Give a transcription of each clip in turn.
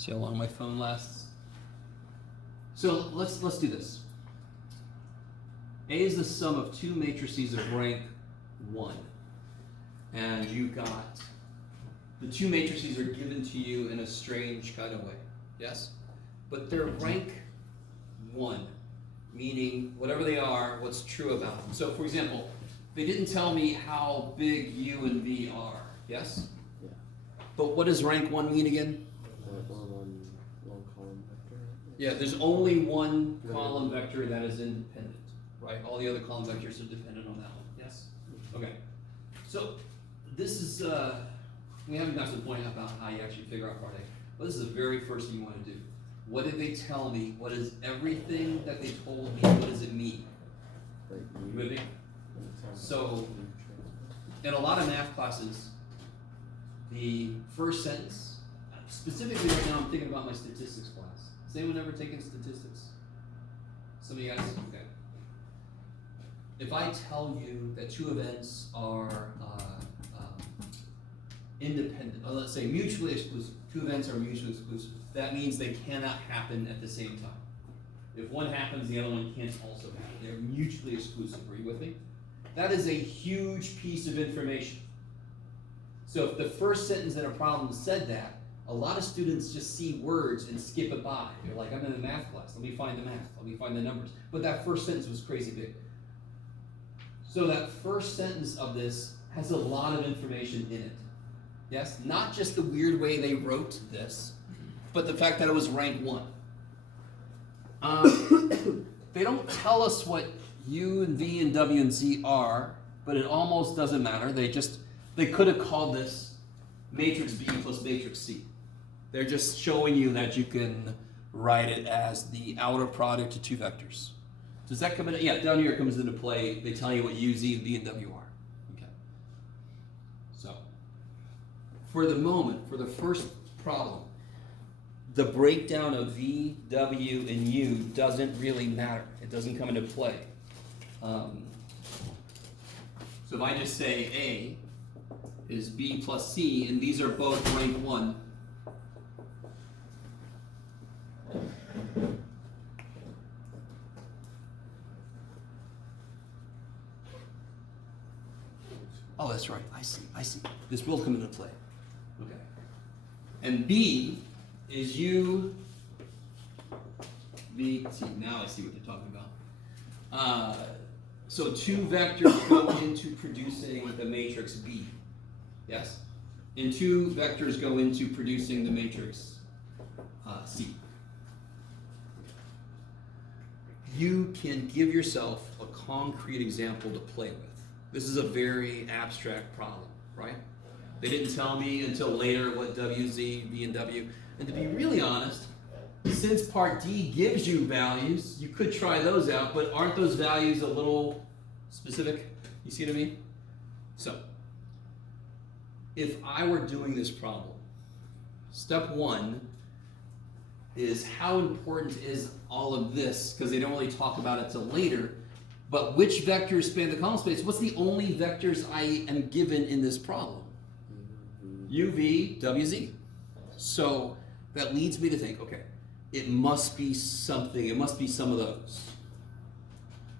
See how long my phone lasts? So let's do this. A is the sum of two matrices of rank 1. And you got, the two matrices are given to you in a strange kind of way. Yes? But they're rank 1, meaning whatever they are, what's true about them. So for example, they didn't tell me how big U and V are. Yes? Yeah. But what does rank 1 mean again? One column vector. Yeah, there's only one column vector that is independent, right? All the other column vectors are dependent on that one. Yes? Okay. So this is, we haven't got to the point about how you actually figure out part A, but this is the very first thing you want to do. What did they tell me? What is everything that they told me? What does it mean? Like You with me? So, in a lot of math classes, the first sentence, specifically right now I'm thinking about my statistics class. Has anyone ever taken statistics? Some of you guys? Okay. If I tell you that two events are independent, let's say mutually exclusive, two events are mutually exclusive, that means they cannot happen at the same time. If one happens, the other one can't also happen. They're mutually exclusive. Are you with me? That is a huge piece of information. So if the first sentence in a problem said that, a lot of students just see words and skip it by. They're like, I'm in a math class. Let me find the math. Let me find the numbers. But that first sentence was crazy big. So that first sentence of this has a lot of information in it. Yes? Not just the weird way they wrote this, but the fact that it was rank 1. They don't tell us what U and V and W and Z are, but it almost doesn't matter. They could have called this matrix B plus matrix C. They're just showing you that you can write it as the outer product of two vectors. Does that come in? Yeah, down here it comes into play. They tell you what U, Z, and V, and W are. Okay. So, for the moment, for the first problem, the breakdown of V, W, and U doesn't really matter. It doesn't come into play. So if I just say A is B plus C, and these are both rank 1, oh, that's right. I see. This will come into play. Okay. And B is U, V, C. Now I see what they're talking about. So two vectors go into producing the matrix B. Yes? And two vectors go into producing the matrix C. You can give yourself a concrete example to play with. This is a very abstract problem, right? They didn't tell me until later what W, Z, V, and W. And to be really honest, since part D gives you values, you could try those out, but aren't those values a little specific? You see what I mean? So, if I were doing this problem, step 1 is how important is all of this, because they don't really talk about it till later, but which vectors span the column space? What's the only vectors I am given in this problem? U, V, W, Z. So that leads me to think, okay, it must be something, it must be some of those.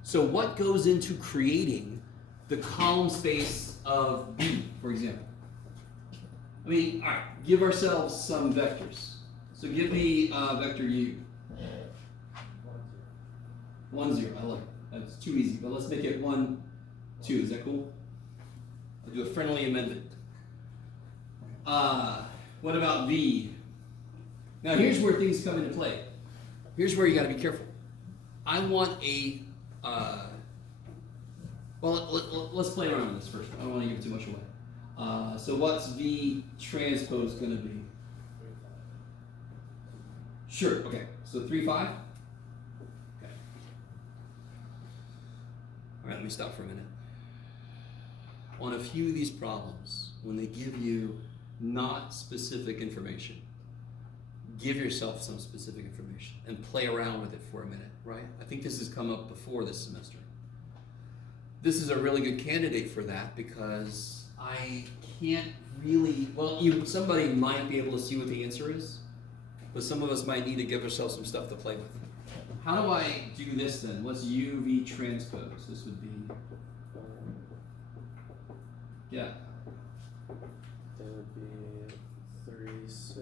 So what goes into creating the column space of B, for example? I mean, all right, give ourselves some vectors. So give me vector U. 1, 0, I like it. That's too easy, but let's make it 1, 2. Is that cool? I'll do a friendly amendment. What about V? Now here's where things come into play. Here's where you got to be careful. I want a, let's play around with this first. I don't want to give too much away. So what's V transpose going to be? Sure, okay. So 3, 5? Okay. All right, let me stop for a minute. On a few of these problems, when they give you not specific information, give yourself some specific information and play around with it for a minute, right? I think this has come up before this semester. This is a really good candidate for that because I can't really, somebody might be able to see what the answer is, but some of us might need to give ourselves some stuff to play with. How do I do this then? What's UV transpose? This would be, yeah, That would be 3, 6,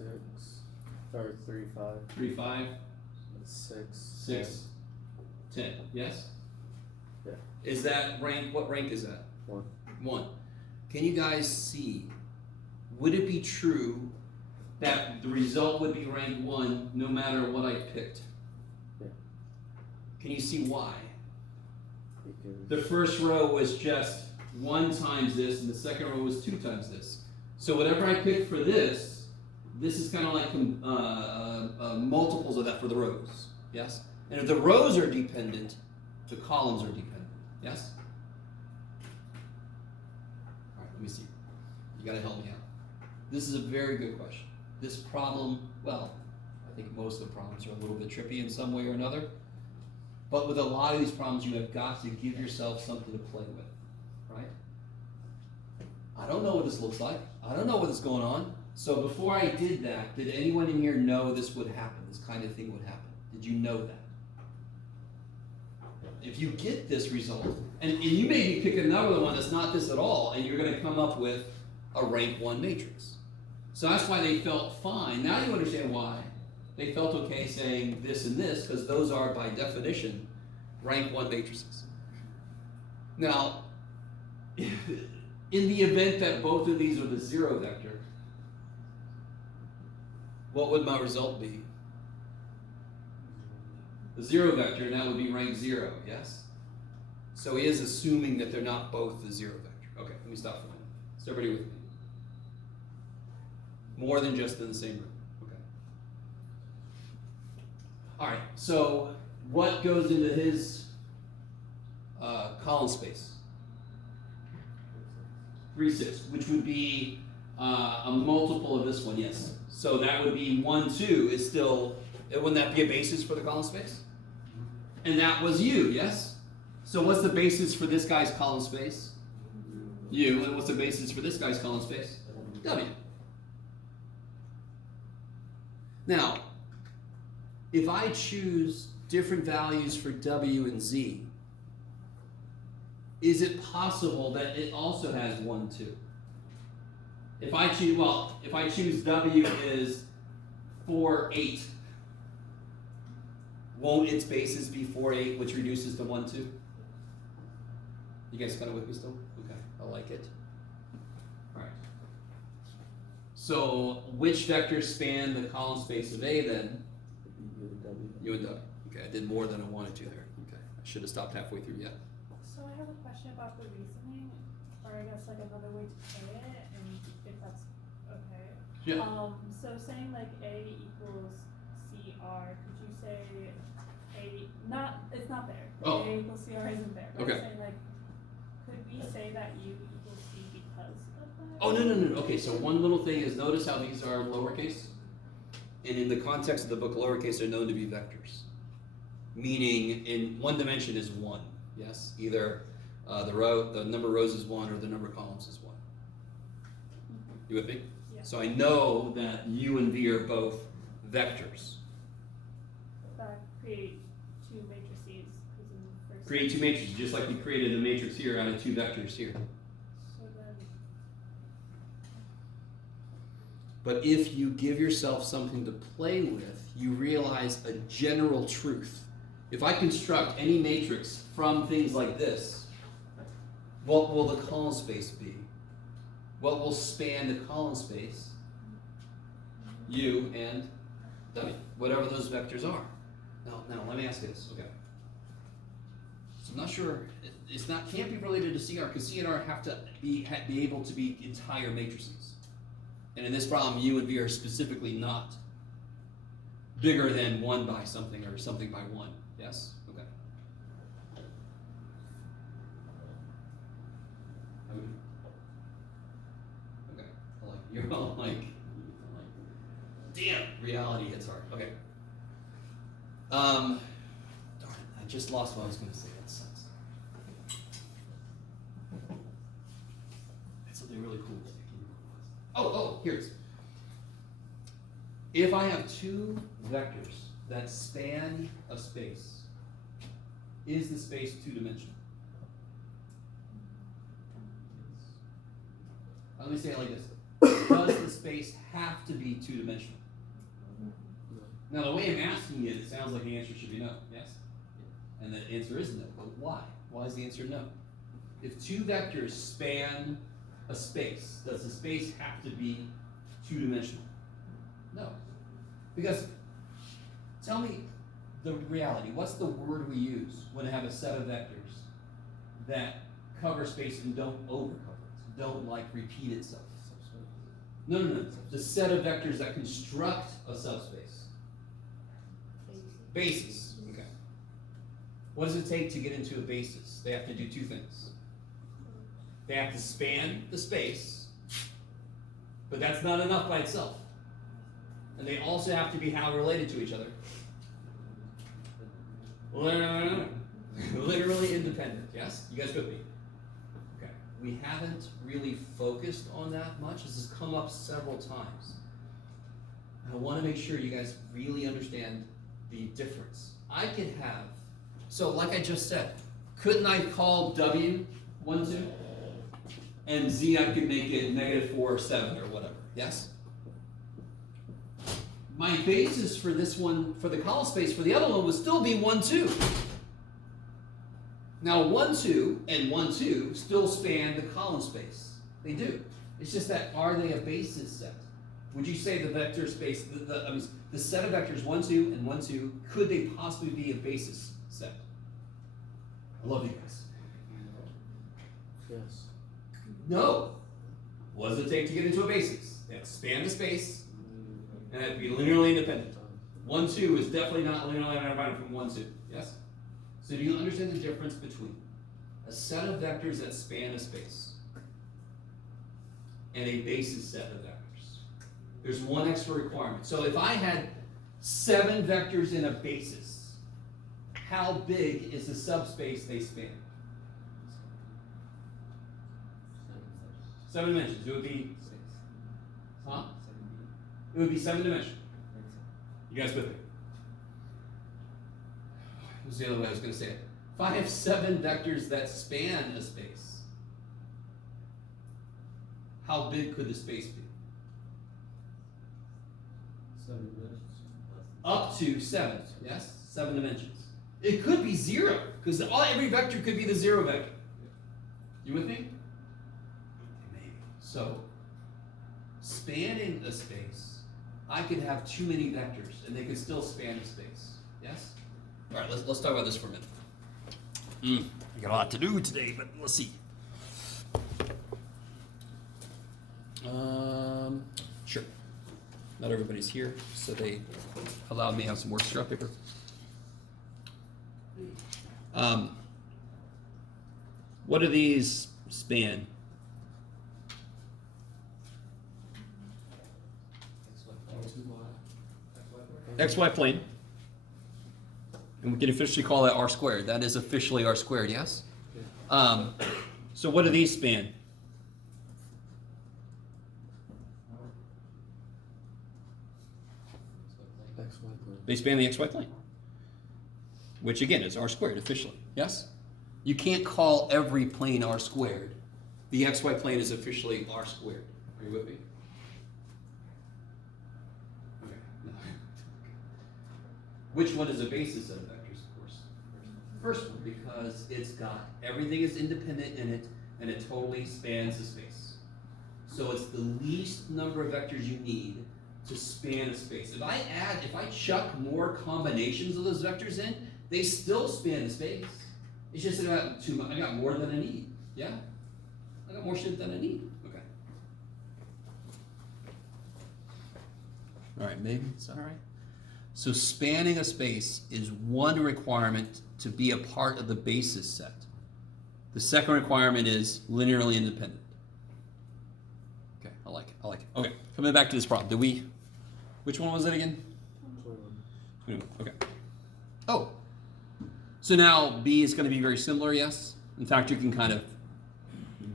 or 3, 5, 3, 5, 6, 6, 10. Yes? Yeah. Is that rank, what rank is that? 1. 1. Can you guys see, would it be true that the result would be rank 1 no matter what I picked? Yeah. Can you see why? Because The first row was just 1 times this, and the second row was 2 times this. So whatever I picked for this is kind of like multiples of that for the rows. Yes? And if the rows are dependent, the columns are dependent. Yes? All right, let me see. You got to help me out. This is a very good question. This problem, well, I think most of the problems are a little bit trippy in some way or another. But with a lot of these problems, you have got to give yourself something to play with, right? I don't know what this looks like. I don't know what's going on. So before I did that, did anyone in here know this would happen? This kind of thing would happen? Did you know that? If you get this result, and you maybe pick another one that's not this at all, and you're going to come up with a rank 1 matrix. So that's why they felt fine. Now you understand why they felt okay saying this and this, because those are, by definition, rank 1 matrices. Now, in the event that both of these are the 0 vector, what would my result be? The 0 vector, and that would be rank 0, yes? So he is assuming that they're not both the 0 vector. Okay, let me stop for a minute. Is everybody with me? More than just in the same room. Okay. All right, so what goes into his column space? 3, 6, which would be a multiple of this one, yes. So that would be 1, 2 is still, wouldn't that be a basis for the column space? And that was U, yes? So what's the basis for this guy's column space? U, and what's the basis for this guy's column space? W. Now, if I choose different values for W and Z, is it possible that it also has 1, 2? If I choose W is 4, 8, won't its basis be 4, 8, which reduces to 1, 2? You guys kind of with me still? Okay, I like it. All right. So which vectors span the column space of A then? U and W. U and W. Okay, I did more than I wanted to there. Okay, I should have stopped halfway through yet. So I have a question about the reasoning, or I guess like another way to say it, and if that's okay. Yeah. So saying like A equals CR, could you say it's not there. Oh. A equals CR isn't there. But Okay. I'm saying like, could we say that U equals C because of that? Oh, no. Okay, so one little thing is notice how these are lowercase? And in the context of the book, lowercase are known to be vectors. Meaning, in one dimension is 1, yes? Either the number of rows is 1 or the number of columns is 1. You with me? Yeah. So I know that U and V are both vectors. That create 2 matrices, because in the first. Create 2 matrices, just like we created a matrix here out of 2 vectors here. So then, But if you give yourself something to play with, you realize a general truth. If I construct any matrix from things like this, what will the column space be? What will span the column space? U and W, whatever those vectors are. Now let me ask you this, okay. So I'm not sure, can't be related to CR, because CR have to be able to be entire matrices. And in this problem, U and V are specifically not bigger than 1 by something or something by 1. Yes? Okay. Okay. You're all like, damn, reality hits hard. Okay. Darn it, I just lost what I was going to say. That sucks. That's something really cool. Oh, here it is. If I have two vectors that span a space, is the space two-dimensional? Let me say it like this. Does the space have to be two-dimensional? Now, the way I'm asking it, it sounds like the answer should be no, yes? And the answer is no, but why? Why is the answer no? If two vectors span a space, does the space have to be two-dimensional? No. Because, tell me the reality. What's the word we use when I have a set of vectors that cover space and don't overcover it, don't like repeat itself? No. The set of vectors that construct a subspace. Basis. Okay. What does it take to get into a basis? They have to do two things. They have to span the space, but that's not enough by itself. And they also have to be how related to each other? Literally independent. Yes? You guys with me? Okay. We haven't really focused on that much. This has come up several times. I want to make sure you guys really understand the difference. I could have, so like I just said, couldn't I call W 1, 2? And Z I could make it -4, 7 or whatever, yes? My basis for this one, for the column space, for the other one would still be 1, 2. Now 1, 2 and 1, 2 still span the column space. They do. It's just that, are they a basis set? Would you say the vector space, the set of vectors 1, 2 and 1, 2, could they possibly be a basis set? I love you guys. Yes. No. What does it take to get into a basis? They have to span the space and have to be linearly independent. 1, 2 is definitely not linearly independent from 1, 2. Yes? So do you understand the difference between a set of vectors that span a space and a basis set of vectors? There's one extra requirement. So if I had 7 vectors in a basis, how big is the subspace they span? 7 dimensions. It would be, huh? It would be 7 dimensions. You guys with me? What was the other way I was going to say it? If I have 7 vectors that span a space, how big could the space be? Up to 7, yes? 7 dimensions. It could be 0, because every vector could be the 0 vector. You with me? Maybe. So, spanning a space, I could have too many vectors, and they could still span a space. Yes? All right, let's talk about this for a minute. I got a lot to do today, but let's see. Sure. Not everybody's here, so they allowed me to have some more scrap paper. What do these span? XY plane. And we can officially call that R squared. That is officially R squared, yes? So what do these span? They span the XY plane, which again is R squared officially, yes? You can't call every plane R squared. The XY plane is officially R squared. Are you with me? Okay. No. Which one is a basis of vectors, of course? First one, because it's got everything is independent in it and it totally spans the space. So it's the least number of vectors you need to span a space. If I chuck more combinations of those vectors in, they still span the space. It's just that I got more than I need. Yeah? I got more shit than I need. Okay. All right, maybe it's all right. So spanning a space is one requirement to be a part of the basis set. The second requirement is linearly independent. Okay, I like it. Okay, coming back to this problem. Which one was it again? 21. Okay. Oh. So now B is going to be very similar, yes? In fact, you can kind of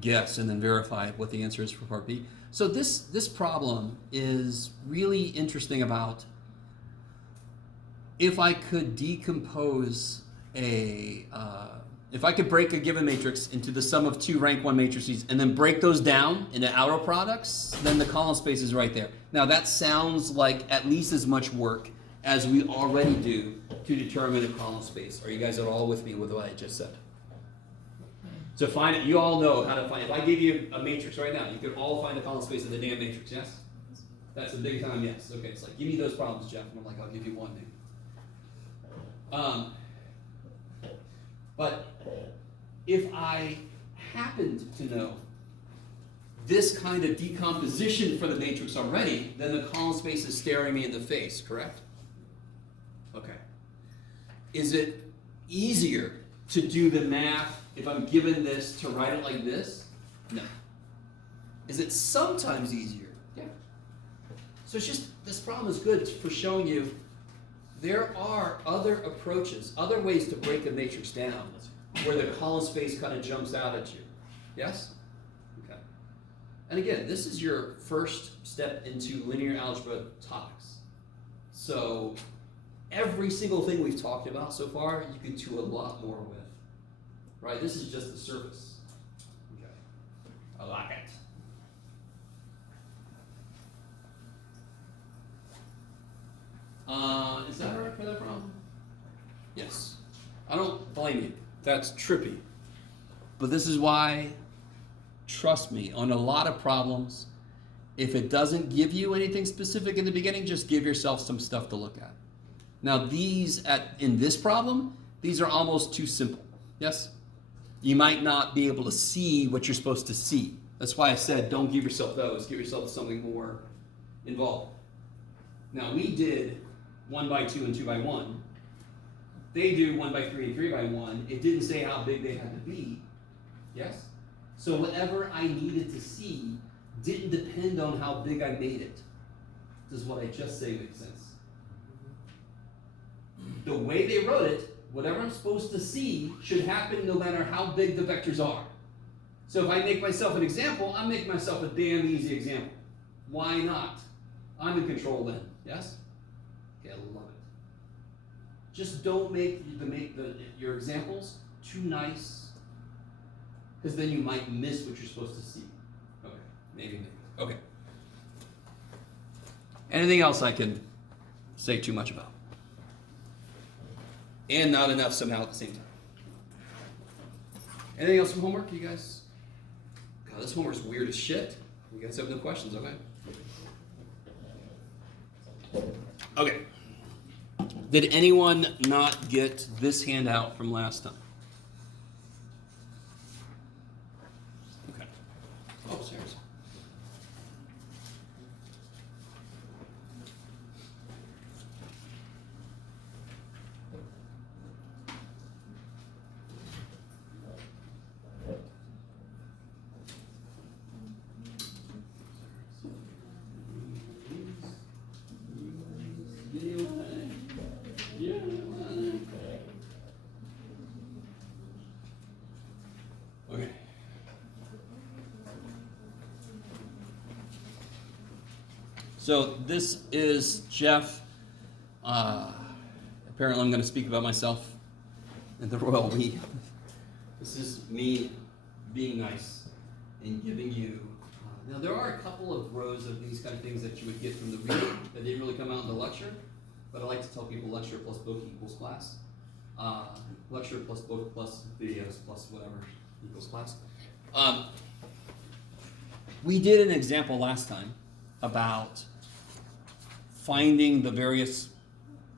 guess and then verify what the answer is for part B. So this problem is really interesting about if I could decompose if I could break a given matrix into the sum of two rank 1 matrices and then break those down into outer products, then the column space is right there. Now that sounds like at least as much work as we already do to determine a column space. Are you guys at all with me with what I just said? To find it, you all know how to find. If I give you a matrix right now, you could all find the column space of the damn matrix. Yes, that's a big time yes. Okay, it's like give me those problems, Jeff, and I'm like I'll give you one maybe. But if I happened to know this kind of decomposition for the matrix already, then the column space is staring me in the face. Correct? Okay. Is it easier to do the math if I'm given this to write it like this? No. Is it sometimes easier? Yeah. So it's just, this problem is good for showing you there are other approaches, other ways to break a matrix down where the column space kind of jumps out at you. Yes? Okay. And again, this is your first step into linear algebra topics. So every single thing we've talked about so far, you can do a lot more with. Right? This is just the surface. Okay. I like it. Is that right for that problem? Yes. I don't blame you. That's trippy. But this is why, trust me, on a lot of problems, if it doesn't give you anything specific in the beginning, just give yourself some stuff to look at. Now in this problem, these are almost too simple. Yes? You might not be able to see what you're supposed to see. That's why I said don't give yourself those. Give yourself something more involved. Now we did 1 by 2 and 2 by 1. They do 1 by 3 and 3 by 1. It didn't say how big they had to be. Yes? So whatever I needed to see didn't depend on how big I made it. Does what I just say make sense? The way they wrote it, whatever I'm supposed to see should happen no matter how big the vectors are. So if I make myself an example, I'm making myself a damn easy example. Why not? I'm in control then. Yes? Okay, I love it. Just don't make your examples too nice, because then you might miss what you're supposed to see. Okay, maybe. Okay. Anything else I can say too much about? And not enough somehow at the same time. Anything else from homework, you guys? God, this homework's weird as shit. You guys have no questions, okay? Okay. Did anyone not get this handout from last time? Okay. Oh, seriously. Okay. So this is Jeff. Apparently I'm going to speak about myself in the royal we. This is me being nice and giving you. Now there are a couple of rows of these kind of things that you would get from the reading that didn't really come out in the lecture, but I like to tell people lecture plus book equals class. Lecture plus book plus videos plus whatever equals class. We did an example last time about finding the various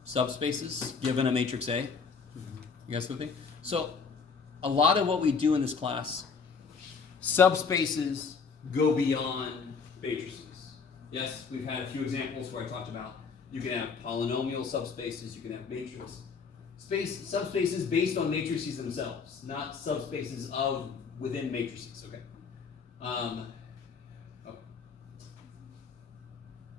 subspaces given a matrix A. You guys with me? So a lot of what we do in this class, subspaces go beyond matrices. Yes, we've had a few examples where I talked about you can have polynomial subspaces, you can have matrix subspaces based on matrices themselves, not subspaces of within matrices. Okay. Okay.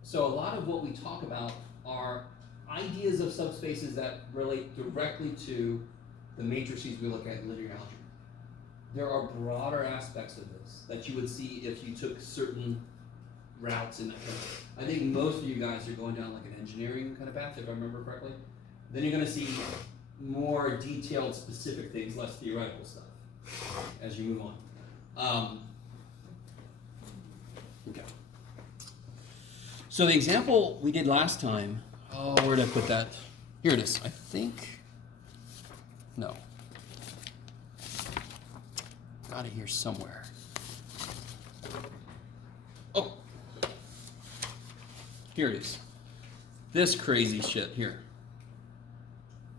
So a lot of what we talk about are ideas of subspaces that relate directly to the matrices we look at in linear algebra. There are broader aspects of this that you would see if you took certain routes in that kind of, I think most of you guys are going down like an engineering kind of path, if I remember correctly. Then you're gonna see more detailed, specific things, less theoretical stuff as you move on. Okay. So the example we did last time, oh, where did I put that? Here it is, I think. No. Got it here somewhere. Oh. Here it is. This crazy shit here.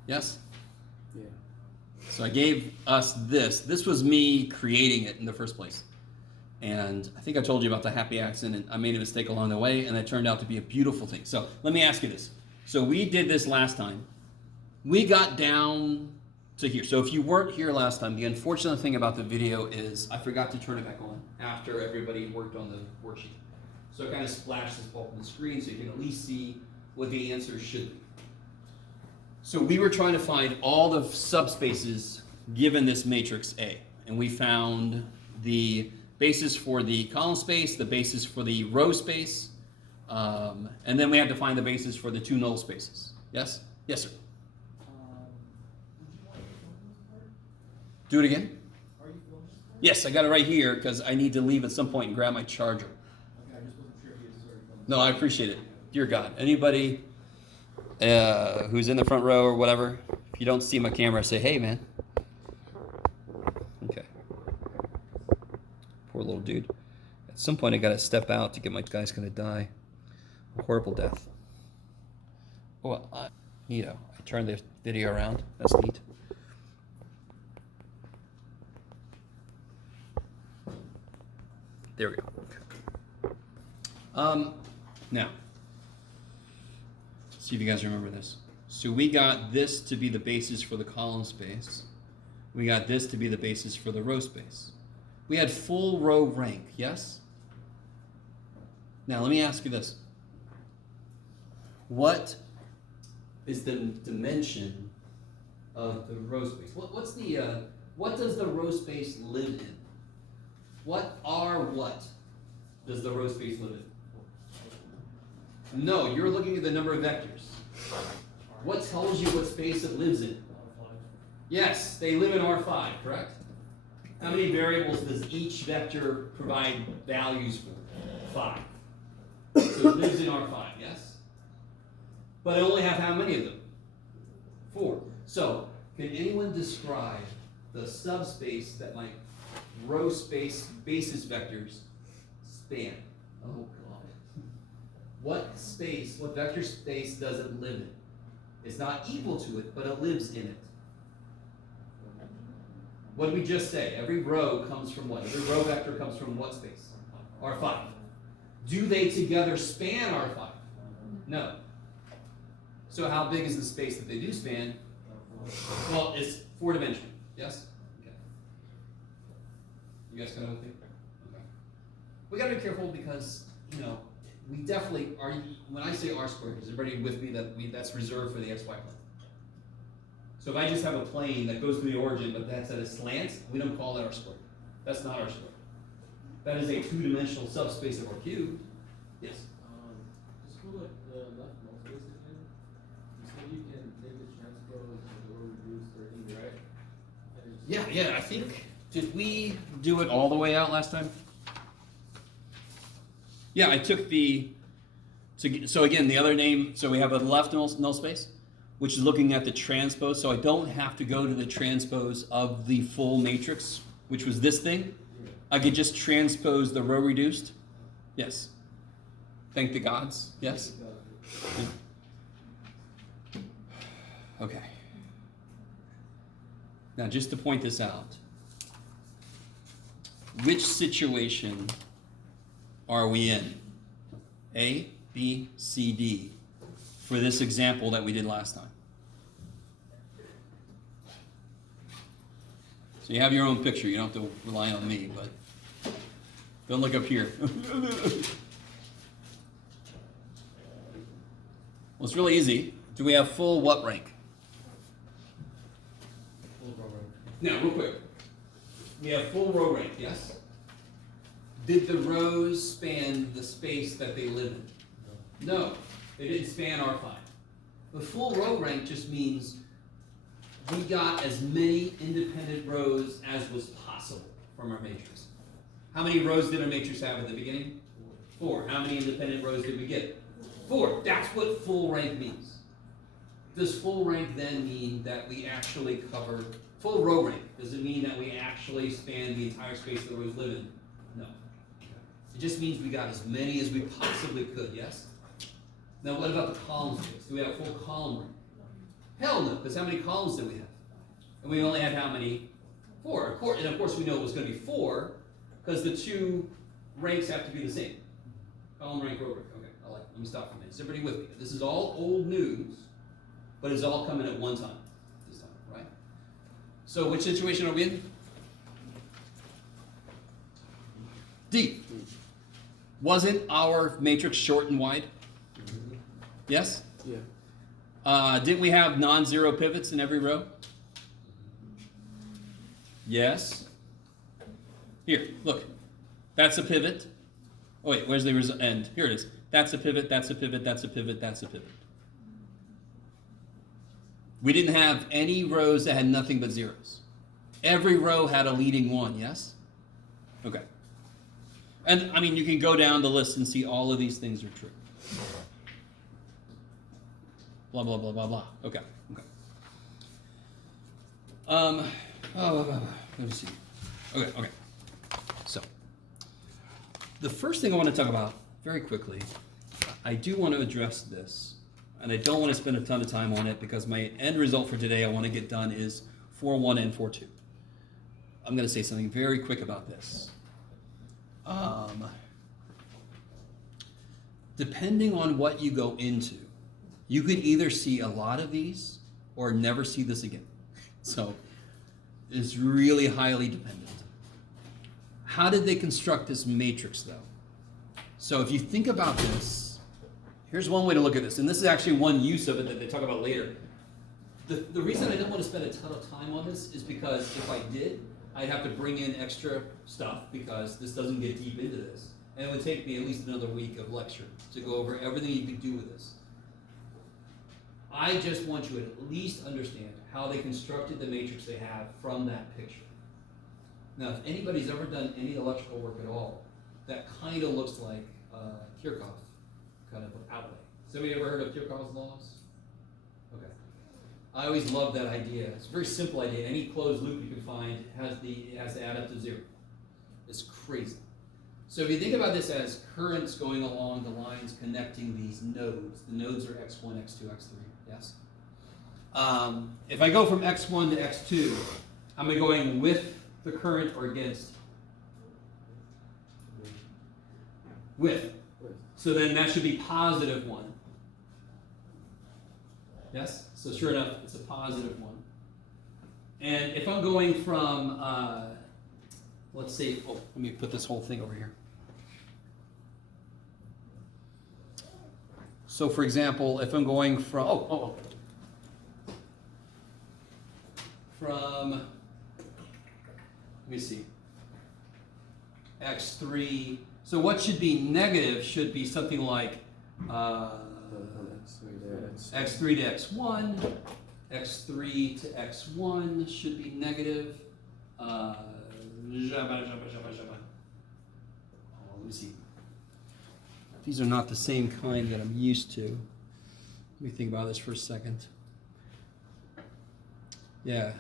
Yes? Yeah. So I gave us this. This was me creating it in the first place. And I think I told you about the happy accident. I made a mistake along the way, and it turned out to be a beautiful thing. So let me ask you this. So we did this last time. We got down to here. So if you weren't here last time, the unfortunate thing about the video is I forgot to turn it back on after everybody worked on the worksheet. So it kind of splashed this bulk on the screen so you can at least see what the answers should be. So we were trying to find all the subspaces given this matrix A. And we found the basis for the column space, the basis for the row space, and then we have to find the basis for the two null spaces. Yes? Yes, sir. Do it again? Are you filming this part? Yes, I got it right here because I need to leave at some point and grab my charger. Okay, I just wasn't sure if you had started filming. No, I appreciate it. Dear God, anybody who's in the front row or whatever, if you don't see my camera, say, hey, man. Okay. Poor little dude. At some point, I got to step out to get my guy's going to die. A horrible death. Well, neato. I turned the video around. That's neat. There we go. Now, see if you guys remember this. So we got this to be the basis for the column space. We got this to be the basis for the row space. We had full row rank, yes? Now let me ask you this. What is the dimension of the row space? What does the row space live in? What does the row space live in? No, you're looking at the number of vectors. What tells you what space it lives in? Yes, they live in R5, correct? How many variables does each vector provide values for? 5. So it lives in R5, yes? But I only have how many of them? 4. So, can anyone describe the subspace that my row space basis vectors span? Oh God. What vector space does it live in? It's not equal to it, but it lives in it. What did we just say? Every row comes from what? Every row vector comes from what space? R5. Do they together span R5? No. So how big is the space that they do span? Well, it's 4-dimensional. Yes? Okay. You guys kind of with me? Okay. We gotta be careful because, we definitely are. When I say R squared, is everybody with me that's reserved for the XY plane? So if I just have a plane that goes through the origin, but that's at a slant, we don't call that R squared. That's not R squared. That is a 2-dimensional subspace of R cubed. Yes. Just for the left null space again, you said you can take the transpose and go reduce 13, right? Yeah. I think did we do it all the way out last time? Yeah, I took so again, the other name, so we have a left null space, which is looking at the transpose, so I don't have to go to the transpose of the full matrix, which was this thing. I could just transpose the row reduced. Yes. Thank the gods. Yes. Okay. Now, just to point this out, which situation are we in? A, B, C, D for this example that we did last time. So you have your own picture. You don't have to rely on me, but don't look up here. Well, it's really easy. Do we have full what rank? Full row rank. Now, real quick. We have full row rank, yes? Did the rows span the space that they live in? No, they didn't span R5. The full row rank just means we got as many independent rows as was possible from our matrix. How many rows did our matrix have at the beginning? 4. How many independent rows did we get? 4. That's what full rank means. Does full rank then mean that we actually cover full row rank? Does it mean that we actually span the entire space that the rows live in? No. It just means we got as many as we possibly could, yes? Now what about the column space? Do we have full column rank? Hell no, because how many columns did we have? And we only had how many? 4. And of course we know it was going to be 4 because the two ranks have to be the same. Column rank, row rank. Okay, let me stop for a minute. Is everybody with me? This is all old news, but it's all coming at one time this time, right? So which situation are we in? D. Wasn't our matrix short and wide? Yes? Yeah. Didn't we have non-zero pivots in every row? Yes. Here, look. That's a pivot. Oh wait, where's the end? Here it is. That's a pivot, that's a pivot, that's a pivot, that's a pivot. We didn't have any rows that had nothing but zeros. Every row had a leading 1, yes? Okay. And I mean, you can go down the list and see all of these things are true. Blah, blah, blah, blah, blah. Okay, okay. Let me see. Okay, okay. So, the first thing I want to talk about very quickly, I do want to address this, and I don't want to spend a ton of time on it because my end result for today I want to get done is 4.1 and 4.2. I'm going to say something very quick about this. Depending on what you go into, you could either see a lot of these or never see this again. So it's really highly dependent. How did they construct this matrix though? So if you think about this, here's one way to look at this, and this is actually one use of it that they talk about later. The reason I didn't want to spend a ton of time on this is because if I did, I'd have to bring in extra stuff because this doesn't get deep into this. And it would take me at least another week of lecture to go over everything you could do with this. I just want you to at least understand how they constructed the matrix they have from that picture. Now, if anybody's ever done any electrical work at all, that kind of looks like Kirchhoff kind of outlay. Somebody ever heard of Kirchhoff's laws? Okay. I always love that idea. It's a very simple idea. Any closed loop you can find it has to add up to 0. It's crazy. So if you think about this as currents going along the lines connecting these nodes, the nodes are x1, x2, x3, yes? If I go from x1 to x2, am I going with the current or against? With. So then that should be positive 1. Yes? So sure enough, it's a positive 1. And if I'm going from, let's say, let me put this whole thing over here. So for example, if I'm going from, from, let me see, x3, so what should be negative should be something like x3 to x1, x3 to x1 should be negative. Let me see. These are not the same kind that I'm used to. Let me think about this for a second. Yeah.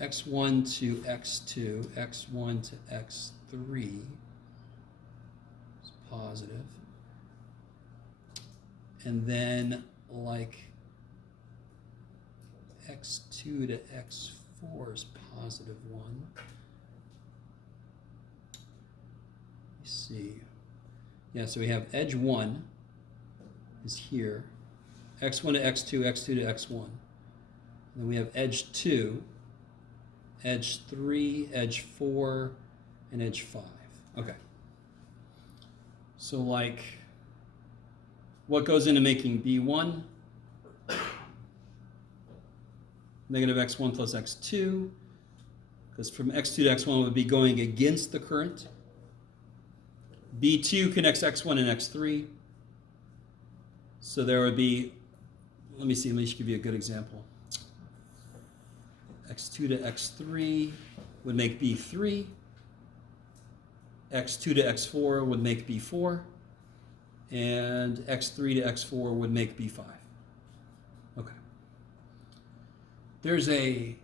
x1 to x2, x1 to x3 is positive. And then like x2 to x4 is positive 1. Let me see. Yeah, so we have edge 1 is here. x1 to x2, x2 to x1. And then we have edge 2, edge 3, edge 4, and edge 5. Okay. So like, what goes into making B1? negative x1 plus x2, because from x2 to x1 would be going against the current. B2 connects x1 and x3. So there would be, let me just give you a good example. x2 to x3 would make B3. x2 to x4 would make B4. And x3 to x4 would make B5. Okay. There's a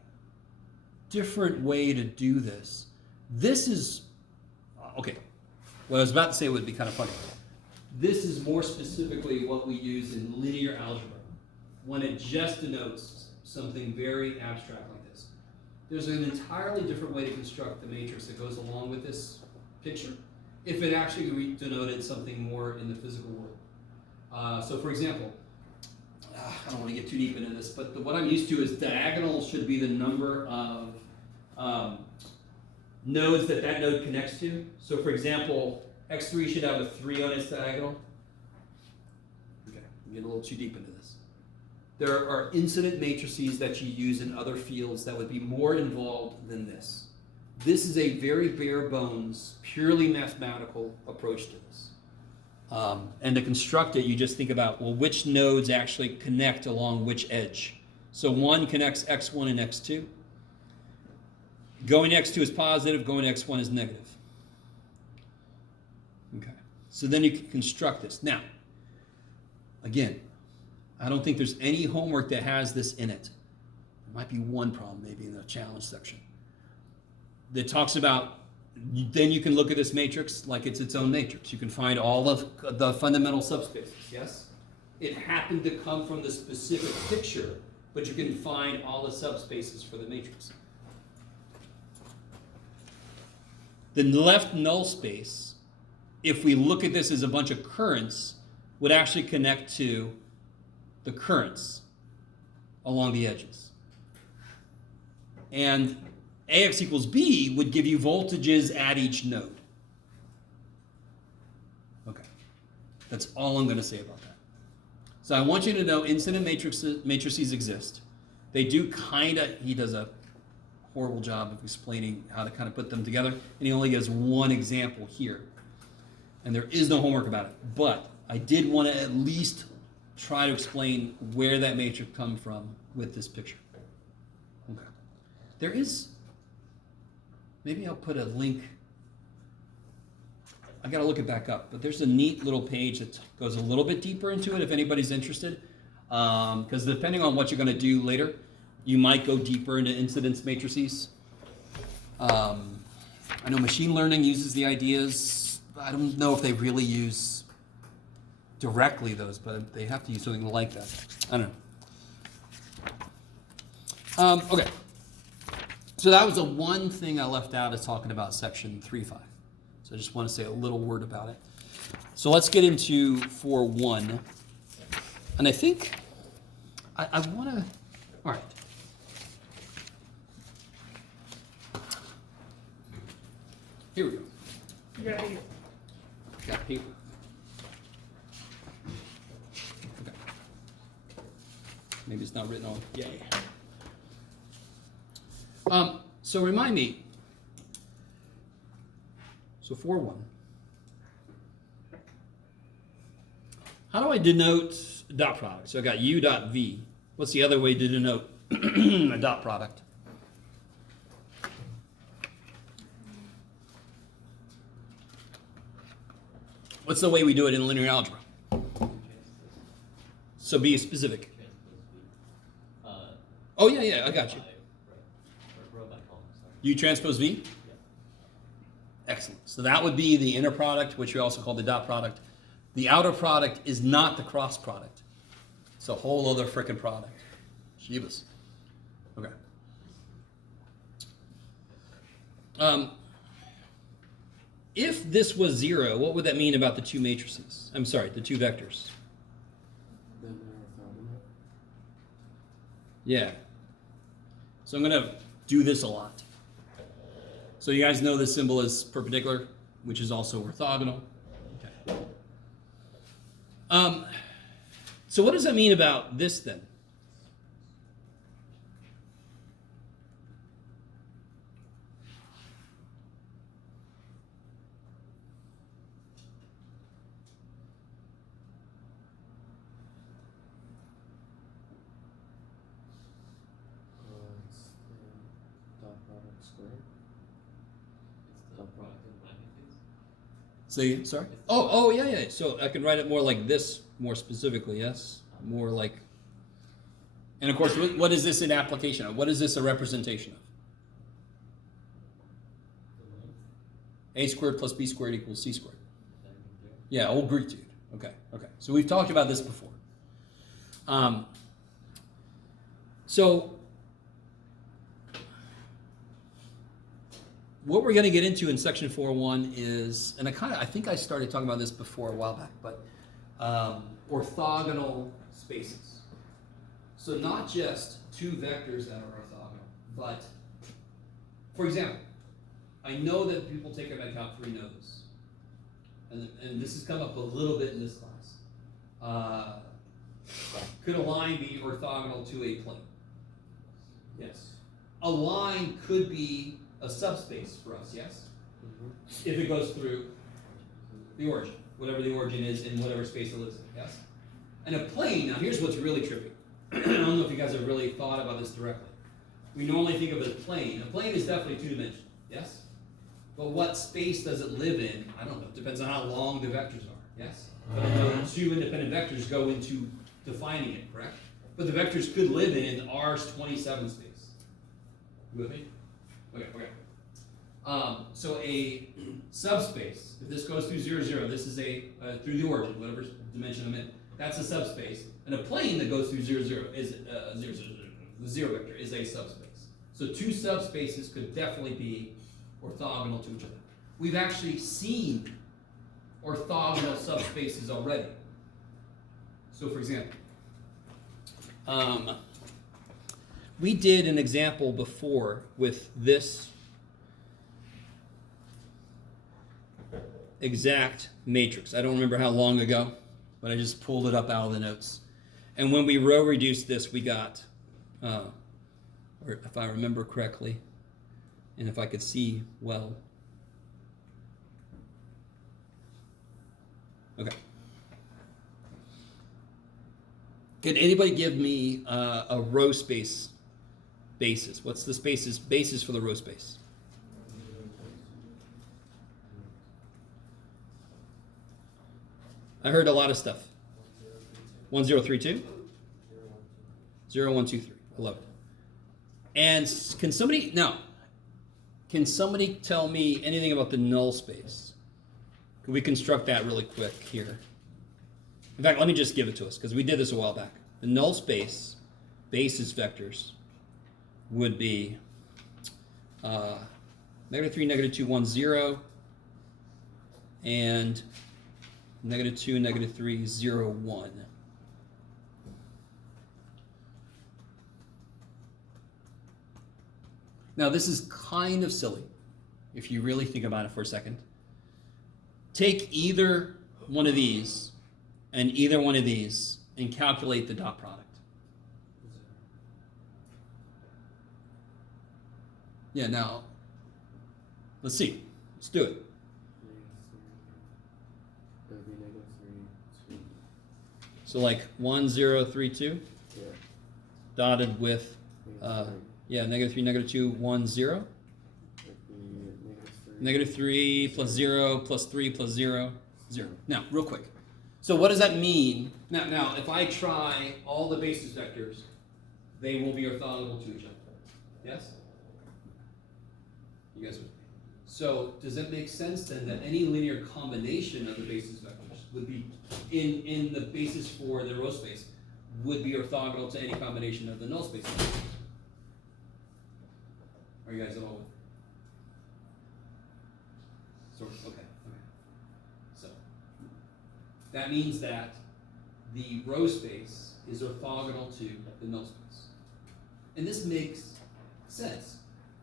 different way to do this. This is, okay, what I was about to say would be kind of funny. This is more specifically what we use in linear algebra, when it just denotes something very abstract like this. There's an entirely different way to construct the matrix that goes along with this picture, if it actually denoted something more in the physical world. So for example, I don't want to get too deep into this, but what I'm used to is diagonal should be the number of nodes that node connects to. So for example, x3 should have a 3 on its diagonal. Okay, I'm getting a little too deep into this. There are incident matrices that you use in other fields that would be more involved than this. This is a very bare bones, purely mathematical approach to this. And to construct it, you just think about, well, which nodes actually connect along which edge? So one connects x1 and x2. Going to x2 is positive, going to x1 is negative. Okay, so then you can construct this. Now, again, I don't think there's any homework that has this in it. There might be one problem maybe in the challenge section that talks about, then you can look at this matrix like it's its own matrix. You can find all of the fundamental subspaces, yes? It happened to come from the specific picture, but you can find all the subspaces for the matrix. The left null space, if we look at this as a bunch of currents, would actually connect to the currents along the edges. And AX equals B would give you voltages at each node. Okay, that's all I'm going to say about that. So I want you to know incident matrices exist. They do kind of, he does a horrible job of explaining how to kind of put them together, and he only gives one example here. And there is no homework about it, but I did want to at least try to explain where that matrix comes from with this picture. Okay. There is, maybe I'll put a link. I got to look it back up, but there's a neat little page that goes a little bit deeper into it if anybody's interested. Because depending on what you're going to do later, you might go deeper into incidence matrices. I know machine learning uses the ideas. I don't know if they really use directly those, but they have to use something like that. I don't know. Okay. So that was the one thing I left out is talking about section 3.5. So I just want to say a little word about it. So let's get into 4.1. And I think I want to, all right. Here we go. You got it. Got paper. Okay. Maybe it's not written on. Yay. So remind me. So 4.1. How do I denote dot product? So I got u dot v. What's the other way to denote a dot product? What's the way we do it in linear algebra? So be specific. Oh yeah, I got you. U transpose v? Excellent. So that would be the inner product, which we also call the dot product. The outer product is not the cross product. It's a whole other frickin' product. Jeebus. Okay. If this was 0, what would that mean about the two matrices? I'm sorry, the two vectors. Yeah. So I'm going to do this a lot. So you guys know this symbol is perpendicular, which is also orthogonal. Okay. So what does that mean about this then? product of magnitudes. Say, sorry? Oh, yeah. So I can write it more like this, more specifically, yes? More like, and of course, what is this an application of? What is this a representation of? The length, A squared plus B squared equals C squared. that can do. Yeah, old Greek dude. Okay. So we've talked about this before. So what we're going to get into in section 4.1 is, and I think I started talking about this before a while back, but orthogonal spaces. So not just two vectors that are orthogonal, but for example, I know that people take into account three nodes. And this has come up a little bit in this class. Could a line be orthogonal to a plane? Yes. A line could be a subspace for us, yes? If it goes through the origin, whatever the origin is in whatever space it lives in, yes? And a plane, now here's what's really trippy. I don't know if you guys have really thought about this directly. We normally think of it as plane. A plane is definitely two-dimensional, yes? But what space does it live in? I don't know. It depends on how long the vectors are, yes? But two independent vectors go into defining it, correct? But the vectors could live in R's27 space. You with me? Okay. So a subspace, if this goes through 0, 0, this is a, through the origin, whatever dimension I'm in, that's a subspace. And a plane that goes through 0, 0 is, 0, 0, 0, the zero vector is a subspace. So two subspaces could definitely be orthogonal to each other. We've actually seen orthogonal subspaces already. So for example, we did an example before with this exact matrix. I don't remember how long ago, but I just pulled it up out of the notes. And when we row reduced this, we got, or if I remember correctly, and if I could see well. Okay. Can anybody give me a row space basis? What's the basis for the row space? I heard a lot of stuff. 1032? 0123. I love it. And can somebody tell me anything about the null space? Can we construct that really quick here? In fact, let me just give it to us, because we did this a while back. The null space, basis vectors, would be -3, -2, 1, 0, and -2, -3, 0, 1. Now, this is kind of silly, if you really think about it for a second. Take either one of these and either one of these and calculate the dot product. Yeah, now, let's see. Let's do it. So like 1, 0, 3, 2, dotted with, -3, -2, 1, 0. -3 plus 0 plus 3 plus 0, 0. Now, real quick. So what does that mean? Now, if I try all the basis vectors, they will be orthogonal to each other. Yes? You guys with me? So does it make sense then that any linear combination of the basis vectors would be in the basis for the row space would be orthogonal to any combination of the null space vectors? Are you guys all with me? Sort of, okay. So that means that the row space is orthogonal to the null space. And this makes sense.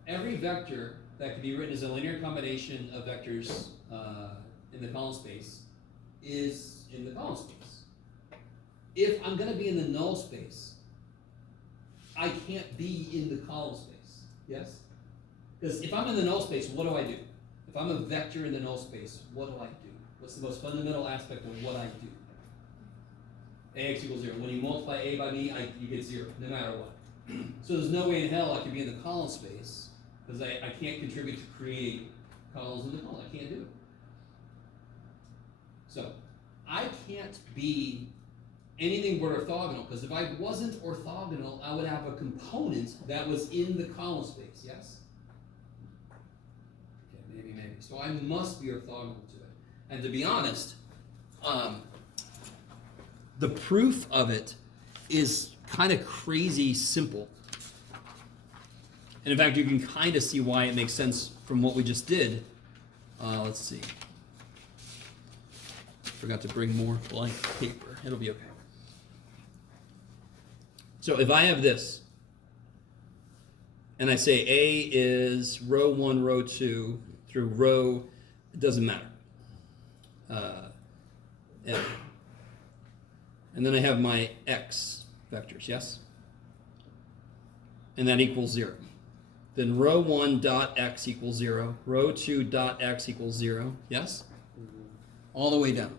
Every vector that can be written as a linear combination of vectors in the column space is in the column space. If I'm going to be in the null space, I can't be in the column space. Yes? Because if I'm in the null space, what do I do? If I'm a vector in the null space, what do I do? What's the most fundamental aspect of what I do? AX equals 0. When you multiply A by B, you get 0, no matter what. So there's no way in hell I can be in the column space, because I can't contribute to create columns in the null. I can't do it. So I can't be anything but orthogonal, because if I wasn't orthogonal, I would have a component that was in the column space, yes? Okay, maybe. So I must be orthogonal to it. And to be honest, the proof of it is kind of crazy simple. And in fact, you can kind of see why it makes sense from what we just did. Let's see. Forgot to bring more blank paper. It'll be okay. So if I have this, and I say A is row 1, row 2, through row, it doesn't matter. N. And then I have my X vectors, yes? And that equals 0. Then row 1 dot X equals 0, row 2 dot X equals 0, yes? All the way down.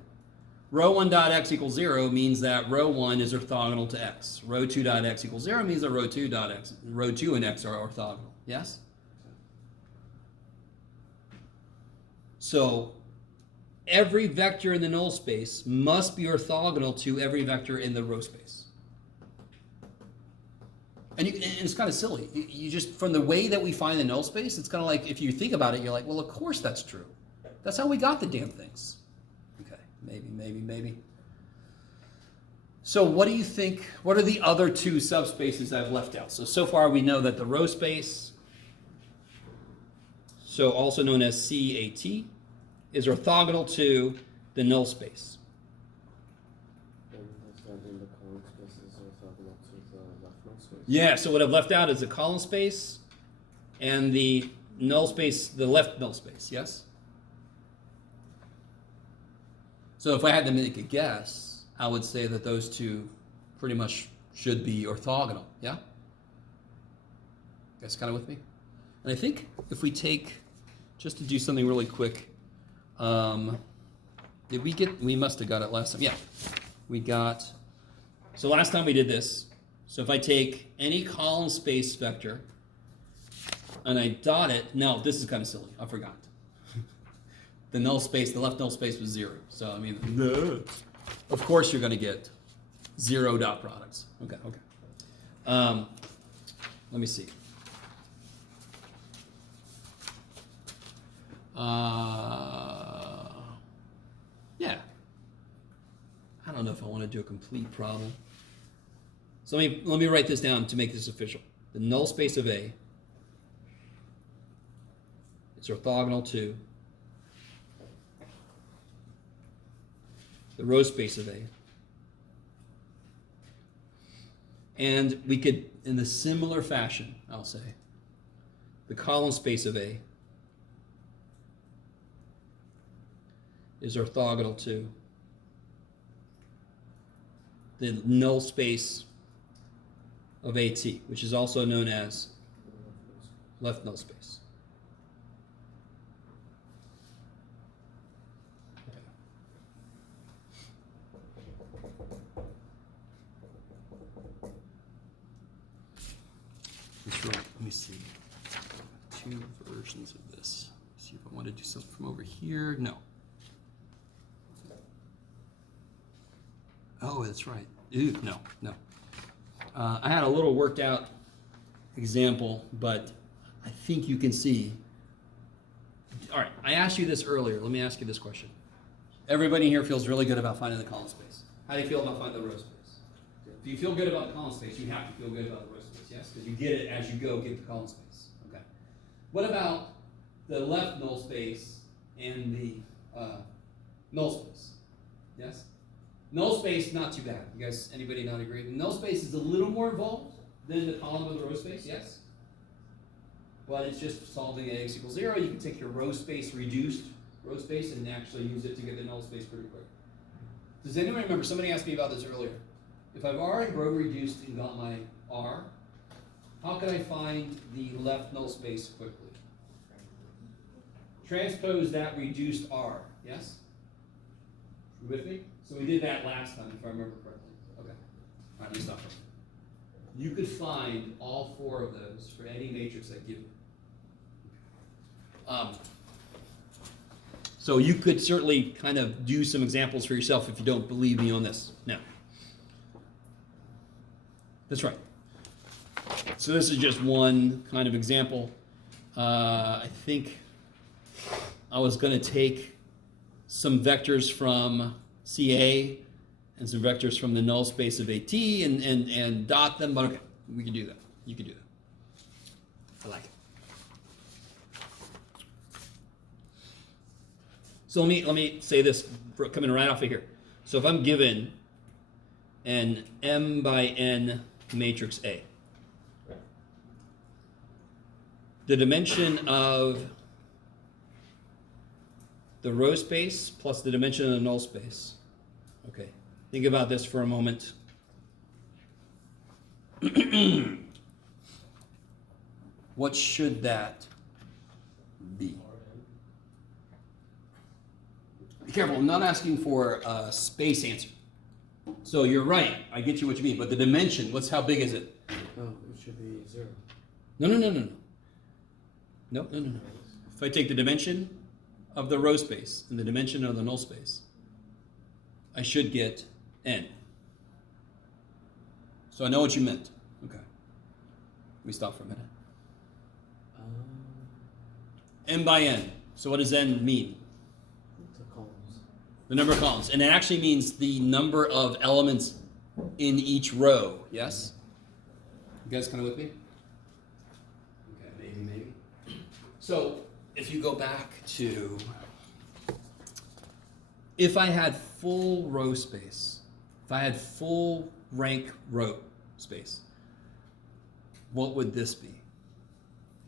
Row 1 dot X equals 0 means that row 1 is orthogonal to X. Row 2 dot X equals 0 means that row 2 dot X, row 2 and X are orthogonal. Yes? So every vector in the null space must be orthogonal to every vector in the row space. And it's kind of silly. You just, from the way that we find the null space, it's kind of like, if you think about it, you're like, well, of course that's true. That's how we got the damn things. Maybe. So what do you think, what are the other two subspaces I've left out? So far we know that the row space, so also known as CAT, is orthogonal to the null space. And in the column space is orthogonal to the left null space. Yeah, so what I've left out is the column space and the null space, the left null space, yes? So if I had to make a guess, I would say that those two pretty much should be orthogonal, yeah? You guys kind of with me? And I think if we take, just to do something really quick, we must have got it last time. Yeah, we got, so last time we did this, so if I take any column space vector and I dot it, no, this is kind of silly, I forgot. The null space, the left null space was 0. So, I mean, of course you're going to get 0 dot products. Okay. Let me see. Yeah. I don't know if I want to do a complete problem. So let me write this down to make this official. The null space of A is orthogonal to the row space of A. And we could, in the similar fashion, I'll say, the column space of A is orthogonal to the null space of AT, which is also known as left null space. That's right. Let me see. Two versions of this. See if I want to do something from over here. No. Oh, that's right. Ooh, no. I had a little worked out example, but I think you can see. All right, I asked you this earlier. Let me ask you this question. Everybody here feels really good about finding the column space. How do you feel about finding the row space? If you feel good about the column space, you have to feel good about the row space, yes? Because you get it as you go, get the column space. Okay. What about the left null space and the null space? Yes? Null space, not too bad. You guys, anybody not agree? The null space is a little more involved than the column of the row space, yes? But it's just solving AX equals 0. You can take your row space, reduced row space, and actually use it to get the null space pretty quick. Does anyone remember, somebody asked me about this earlier. If I've already row reduced and got my R, how can I find the left null space quickly? Transpose that reduced R, yes? You with me? So we did that last time, if I remember correctly. Okay. All right, let me stop. You could find all 4 of those for any matrix I give you. So you could certainly kind of do some examples for yourself if you don't believe me on this. Now, that's right. So this is just one kind of example. I think I was going to take some vectors from CA and some vectors from the null space of AT and dot them, but okay, we can do that. You can do that. I like it. So let me say this coming right off of here. So if I'm given an M by N matrix A, the dimension of the row space plus the dimension of the null space. Okay, think about this for a moment. What should that be? Be careful, I'm not asking for a space answer. So you're right, I get you what you mean, but the dimension, how big is it? Oh, it should be 0. No. No. If I take the dimension of the row space and the dimension of the null space, I should get n. So I know what you meant. Okay. Let me stop for a minute. N by n. So what does n mean? The columns. The number of columns. And it actually means the number of elements in each row. Yes? You guys kind of with me? Okay, maybe. So if you go back to, if I had full row space, if I had full rank row space, what would this be?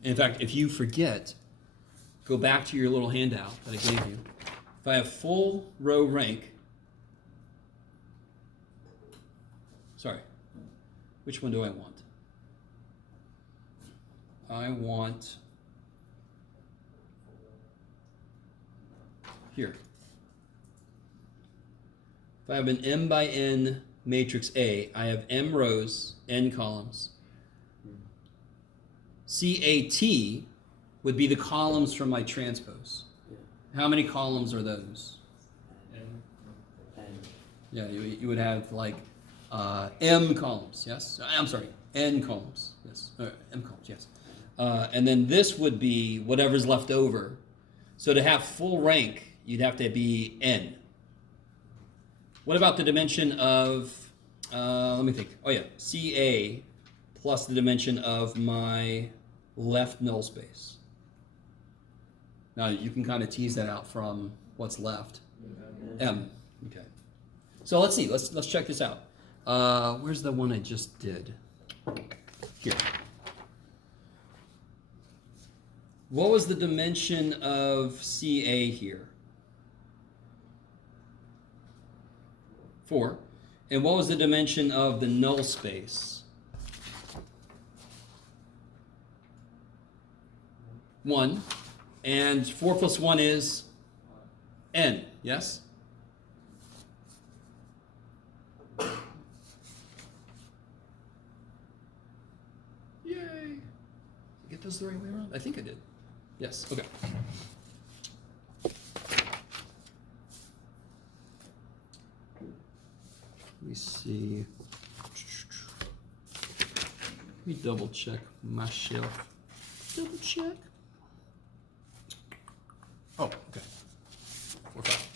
In fact, if you forget, go back to your little handout that I gave you. If I have full row rank, sorry, which one do I want? I want here. If I have an M by N matrix A, I have M rows, N columns. CAT would be the columns from my transpose. Yeah. How many columns are those? And Yeah, you would have like M columns, yes? I'm sorry, N columns, yes. M columns, yes. And then this would be whatever's left over. So to have full rank, you'd have to be N. What about the dimension of, let me think. Oh yeah, CA plus the dimension of my left null space. Now you can kind of tease that out from what's left. M. Okay. So let's see. Let's check this out. Where's the one I just did? Here. What was the dimension of CA here? 4. And what was the dimension of the null space? 1. And 4 plus 1 is n, yes? Yay! Did I get those the right way around? I think I did. Yes, okay. Let me see. Let me double check myself. Double check. Oh, okay. 4, 5.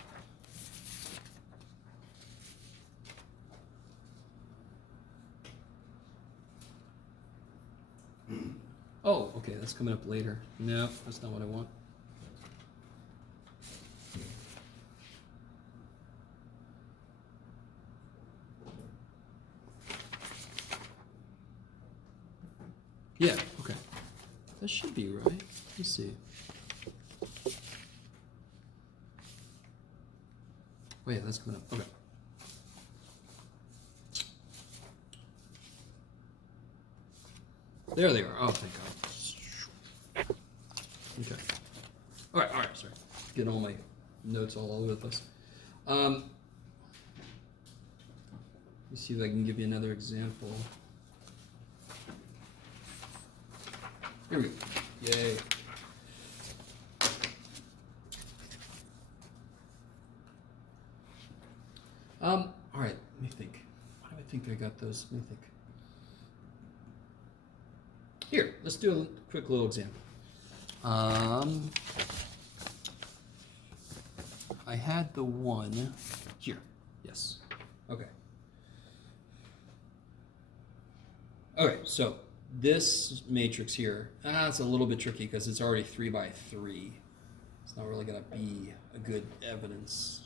Oh, okay, that's coming up later. No, that's not what I want. Yeah, okay. That should be right. Let's see. Oh yeah, that's coming up. Okay. There they are. Oh, thank God. Okay. All right, sorry. Getting all my notes all over the place. Let me see if I can give you another example. Here we go. Yay. All right, let me think. Why do I think I got those? Let me think. Here, let's do a quick little example. I had the one here. Yes. Okay. Okay, so this matrix here, it's a little bit tricky because it's already 3 by 3. It's not really going to be a good evidence.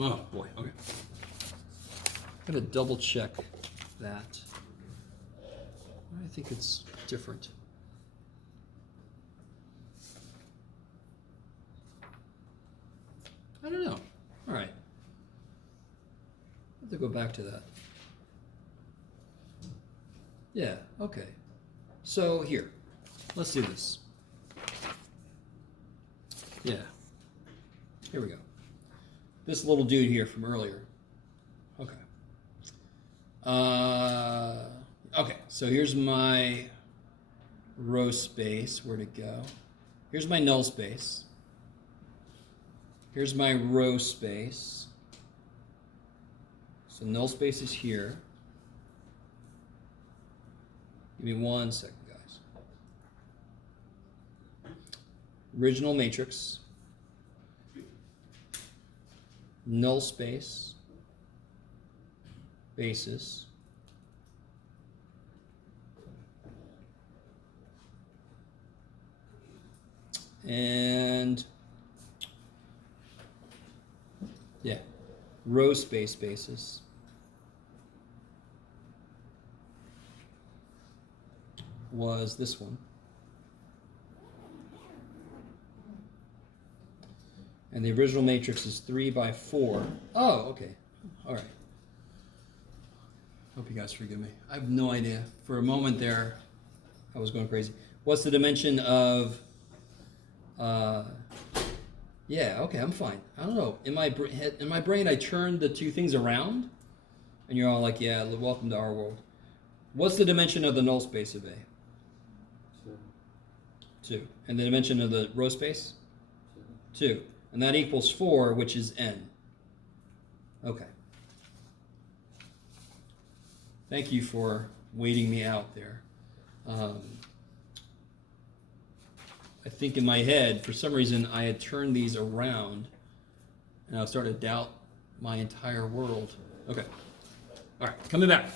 Oh boy, okay. Gotta double check that. I think it's different. I don't know. All right. I have to go back to that. Yeah, okay. So here, let's do this. Yeah. Here we go. This little dude here from earlier. Okay. Okay, so here's my row space. Where'd it go? Here's my null space. Here's my row space. So null space is here. Give me 1 second, guys. Original matrix. Null space. Basis. And yeah, row space basis. Was this one. And the original matrix is 3 by 4. Oh, okay. All right. Hope you guys forgive me. I have no idea. For a moment there, I was going crazy. What's the dimension of... yeah, okay, I'm fine. I don't know. In my brain, I turned the two things around, and you're all like, yeah, welcome to our world. What's the dimension of the null space of A? 2. And the dimension of the row space? 2. And that equals 4, which is n. Okay. Thank you for waiting me out there. I think in my head, for some reason, I had turned these around, and I was starting to doubt my entire world. Okay. All right, coming back.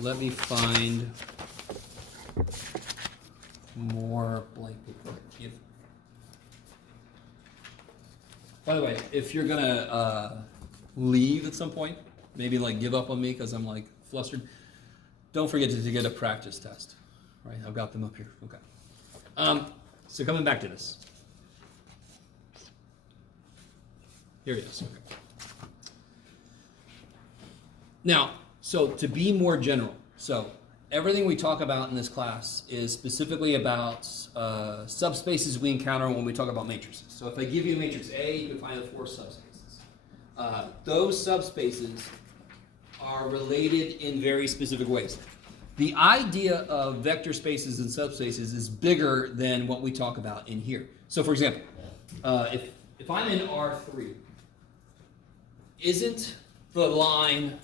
Let me find more blank paper. By the way, if you're gonna leave at some point, maybe like give up on me because I'm like flustered, don't forget to get a practice test. Right, I've got them up here. Okay. So coming back to this. Here it is. Okay. Now, so to be more general, so everything we talk about in this class is specifically about subspaces we encounter when we talk about matrices. So if I give you a matrix A, you can find the 4 subspaces. Those subspaces are related in very specific ways. The idea of vector spaces and subspaces is bigger than what we talk about in here. So for example, if I'm in R3, isn't the line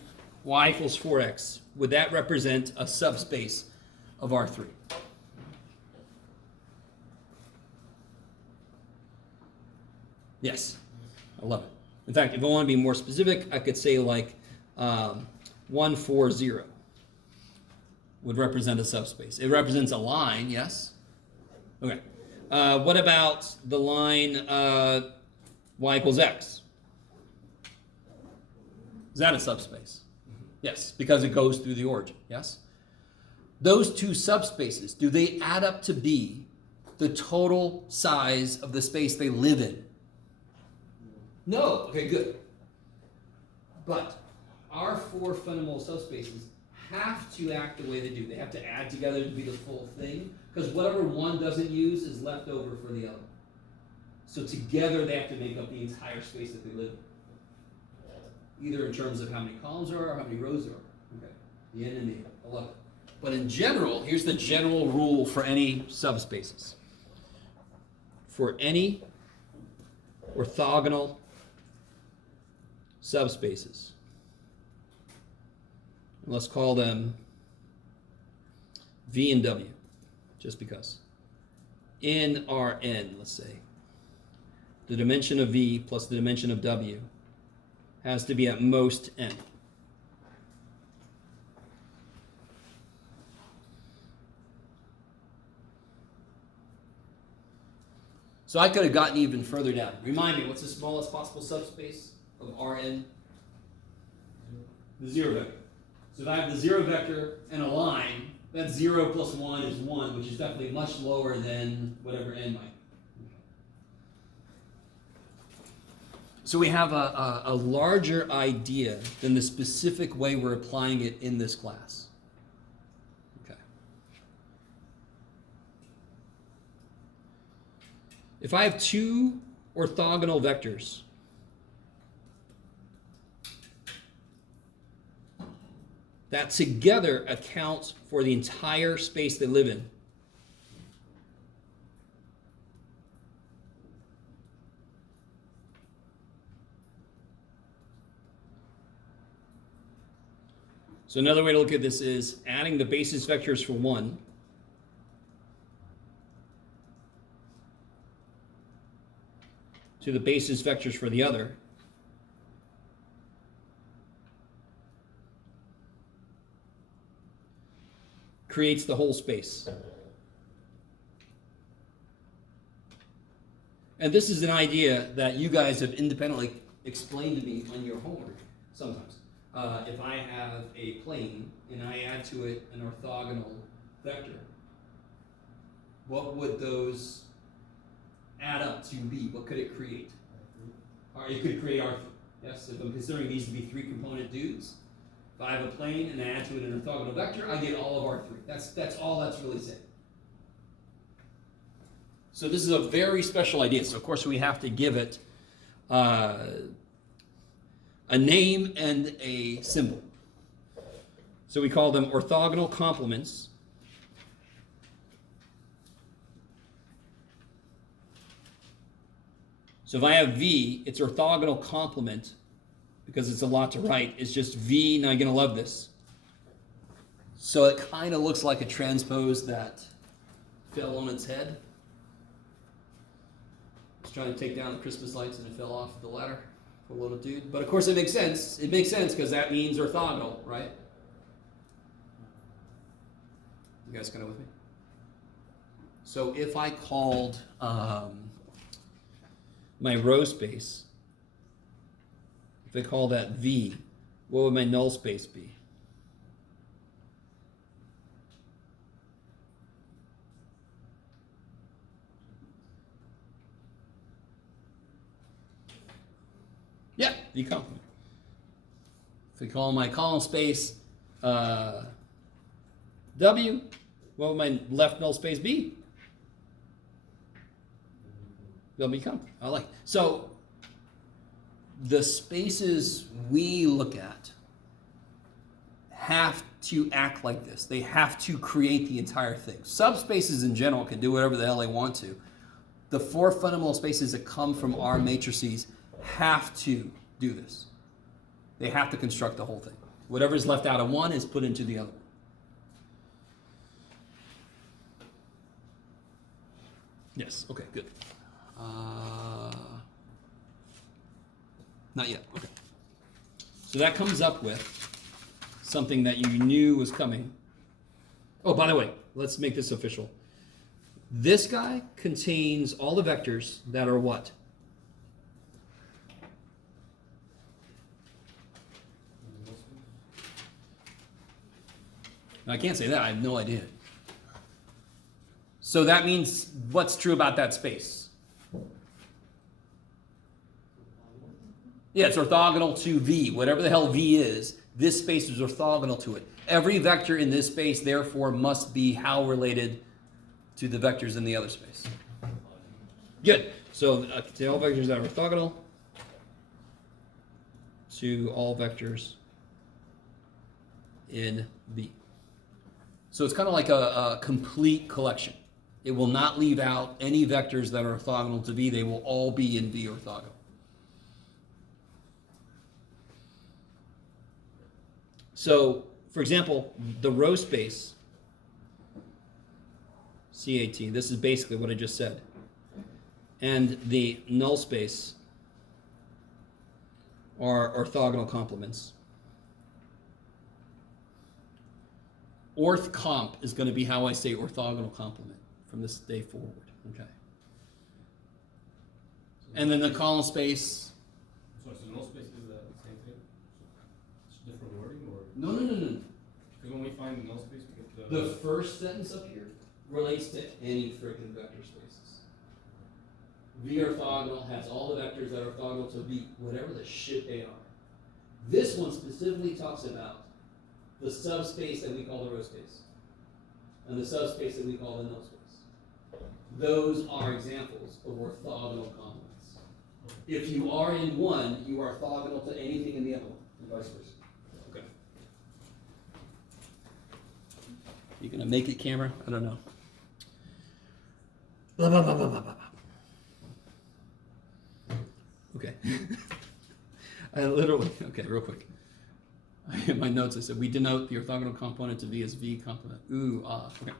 y equals 4x, would that represent a subspace of R3? Yes, I love it. In fact, if I want to be more specific, I could say like 140 would represent a subspace. It represents a line, yes? Okay. What about the line y equals x? Is that a subspace? Yes, because it goes through the origin, yes? Those two subspaces, do they add up to be the total size of the space they live in? No. Okay, good. But our 4 fundamental subspaces have to act the way they do. They have to add together to be the full thing, because whatever one doesn't use is left over for the other. So together they have to make up the entire space that they live in, either in terms of how many columns there are or how many rows there are. Okay. The N and the A. I love it. But in general, here's the general rule for any subspaces. For any orthogonal subspaces, and let's call them V and W, just because. In Rn, let's say, the dimension of V plus the dimension of W has to be at most n. So I could have gotten even further down. Remind me, what's the smallest possible subspace of Rn? The zero vector. So if I have the zero vector and a line, that 0 plus 1 is 1, which is definitely much lower than whatever n might be. So we have a larger idea than the specific way we're applying it in this class. Okay. If I have two orthogonal vectors, that together accounts for the entire space they live in. So another way to look at this is adding the basis vectors for one to the basis vectors for the other creates the whole space. And this is an idea that you guys have independently explained to me on your homework sometimes. If I have a plane and I add to it an orthogonal vector, what would those add up to be? What could it create? Or it could create R3. Yes, if I'm considering these to be three component dudes, if I have a plane and I add to it an orthogonal vector, I get all of R3. That's all that's really saying. So this is a very special idea. So of course we have to give it a name and a symbol. So we call them orthogonal complements. So if I have V, its orthogonal complement, because it's a lot to write, is just V. Now you're going to love this. So it kind of looks like a transpose that fell on its head. It's trying to take down the Christmas lights and it fell off the ladder. A little dude. But of course it makes sense. It makes sense because that means orthogonal, right? You guys kind of with me? So if I called my row space, if I call that V, what would my null space be? Yeah, V complement. If we call my column space W, what would my left null space be? W complement. I like it. So the spaces we look at have to act like this. They have to create the entire thing. Subspaces in general can do whatever the hell they want to. The four fundamental spaces that come from our matrices have to do this. They have to construct the whole thing. Whatever is left out of one is put into the other one. Yes, okay, good. Not yet, okay. So that comes up with something that you knew was coming. Oh, by the way, let's make this official. This guy contains all the vectors that are what? I can't say that, I have no idea. So that means what's true about that space? Yeah, it's orthogonal to V. Whatever the hell V is, this space is orthogonal to it. Every vector in this space, therefore, must be how related to the vectors in the other space. Good. So to all vectors that are orthogonal to all vectors in V. So it's kind of like a complete collection. It will not leave out any vectors that are orthogonal to V. They will all be in V orthogonal. So, for example, the row space, CAT, this is basically what I just said, and the null space are orthogonal complements. Orth comp is going to be how I say orthogonal complement from this day forward. Okay. And then the column space. Sorry, so null space is the same thing? It's different wording, or? No. Because when we find null space, we get The first sentence up here relates to any freaking vector spaces. V orthogonal has all the vectors that are orthogonal to V, whatever the shit they are. This one specifically talks about the subspace that we call the row space, and the subspace that we call the null space. Those are examples of orthogonal complements. If you are in one, you are orthogonal to anything in the other one, and vice versa. Okay. You gonna make it, camera? I don't know. Blah, blah, blah, blah, blah, blah. Okay. I literally, okay, real quick. In my notes, I said we denote the orthogonal component to V as V complement. Ooh, ah, okay.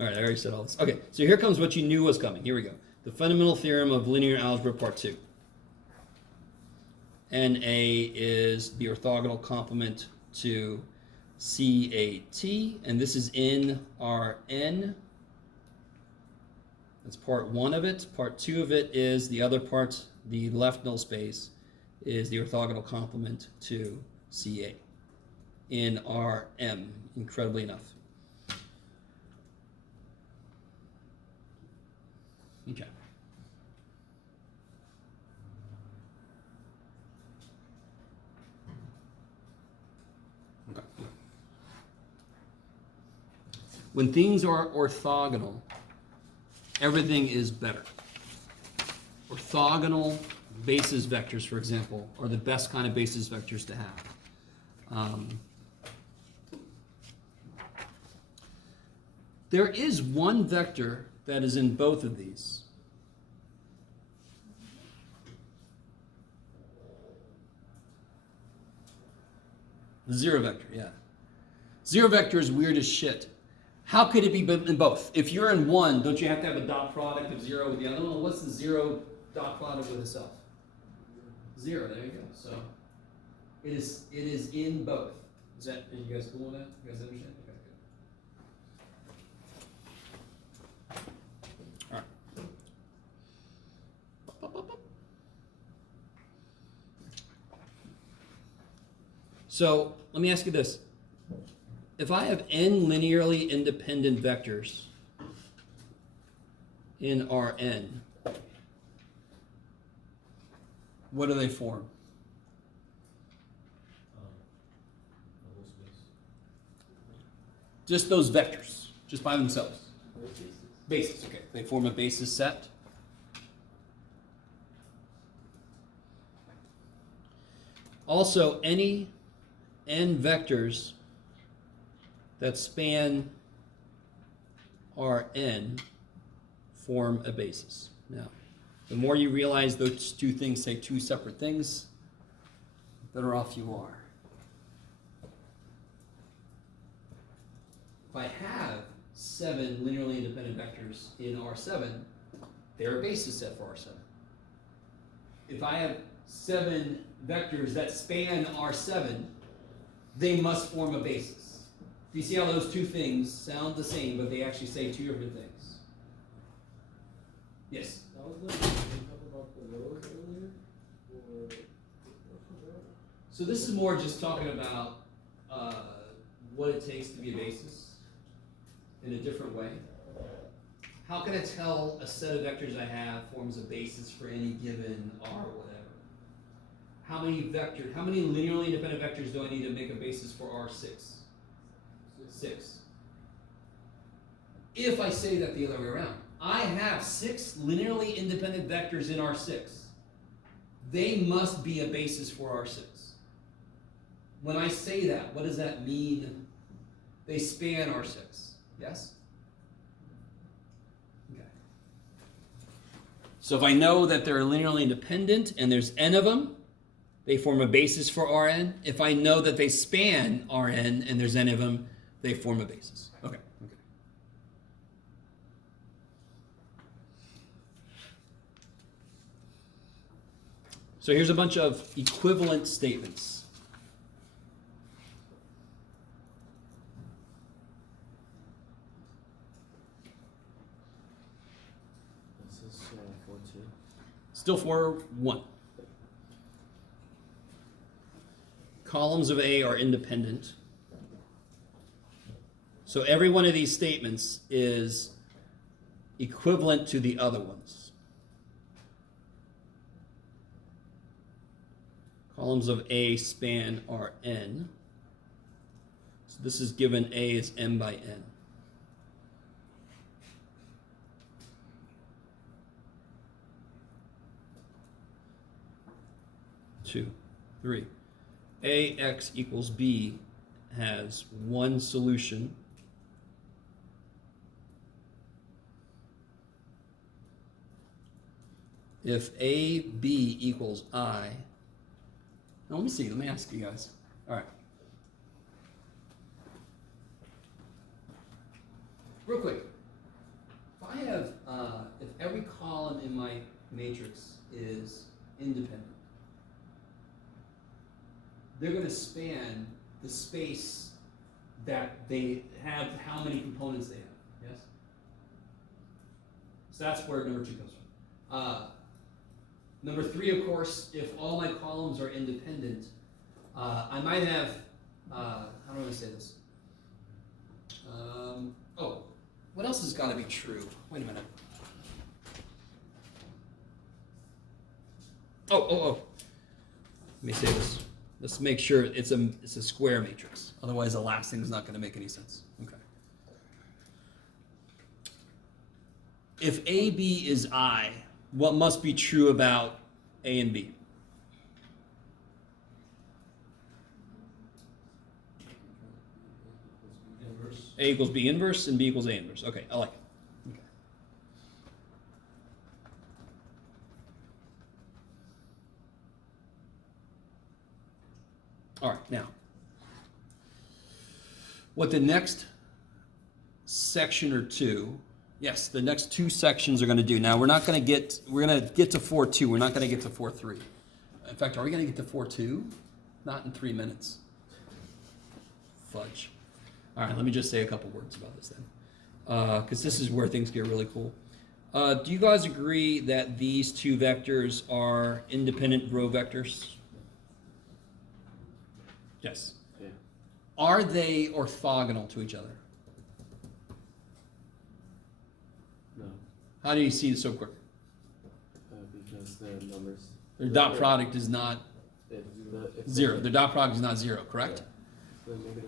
All right, I already said all this. Okay, so here comes what you knew was coming. Here we go. The fundamental theorem of linear algebra, part 2. NA is the orthogonal complement to CAT, and this is in Rn. That's part 1 of it. Part 2 of it is the other part, the left null space, is the orthogonal complement to CA in Rm, incredibly enough. Okay. Okay. When things are orthogonal, everything is better. Orthogonal basis vectors, for example, are the best kind of basis vectors to have. There is one vector that is in both of these. The zero vector, yeah. Zero vector is weird as shit. How could it be in both? If you're in one, don't you have to have a dot product of 0 with the other one? What's the 0 dot product with itself? 0, there you go. So it is in both. Is that, are you guys cool with that? You guys understand? Okay, good. All right. So let me ask you this. If I have n linearly independent vectors in Rn, what do they form? the whole space. Just those vectors, just by themselves. Basis, okay. They form a basis set. Also, any n vectors that span Rn form a basis. Now, the more you realize those two things say two separate things, the better off you are. If I have 7 linearly independent vectors in R7, they're a basis set for R7. If I have 7 vectors that span R7, they must form a basis. Do you see how those two things sound the same, but they actually say two different things? Yes? That was the talk about the rows earlier, or So this is more just talking about what it takes to be a basis in a different way. How can I tell a set of vectors I have forms a basis for any given R whatever? How many linearly independent vectors do I need to make a basis for R6? 6. If I say that the other way around, I have 6 linearly independent vectors in R6. they must be a basis for R6. When I say that, what does that mean? They span R6. Yes? Okay. So if I know that they're linearly independent and there's n of them, they form a basis for Rn. If I know that they span Rn and there's n of them, they form a basis. Okay. Okay. So here's a bunch of equivalent statements. This is 4-2. Still 4-1. Columns of A are independent. So every one of these statements is equivalent to the other ones. Columns of A span Rn. So this is given A is m by n. Two, three. Ax equals b has one solution. If AB equals I, now let me ask you guys. All right. Real quick, if I have, if every column in my matrix is independent, they're going to span the space that they have, how many components they have, yes? So that's where number 2 comes from. Number 3, of course, if all my columns are independent, I might have, how do I say this? What else has got to be true? Wait a minute. Let me say this. Let's make sure it's a square matrix. Otherwise, the last thing is not going to make any sense. Okay. If AB is I, what must be true about A and B? Inverse. A equals B inverse and B equals A inverse. Okay, I like it. Okay. All right, now, what the next section or two, yes, the next 2 sections are going to do. Now, we're going to get to 4.2. We're not going to get to 4.3. In fact, are we going to get to 4.2? Not in 3 minutes. Fudge. All right, let me just say a couple words about this then, because this is where things get really cool. Do you guys agree that these 2 vectors are independent row vectors? Yes. Yeah. Are they orthogonal to each other? No. How do you see it so quick? Because the numbers. Their dot product is not If 0. Their dot product is not 0, correct? The -3.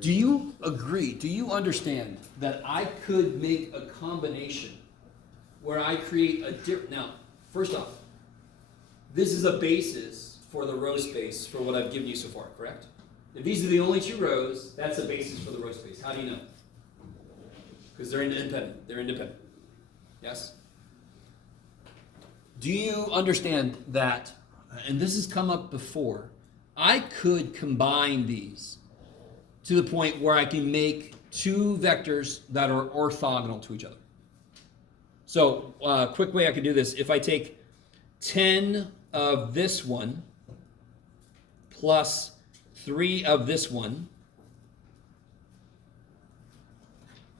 Do you agree, do you understand that I could make a combination where I create a now, first off, this is a basis for the row space for what I've given you so far, correct? If these are the only 2 rows, that's a basis for the row space. How do you know? Because they're independent. They're independent. Yes? Do you understand that, and this has come up before, I could combine these to the point where I can make 2 vectors that are orthogonal to each other. So, quick way I could do this, if I take 10 of this one plus 3 of this one,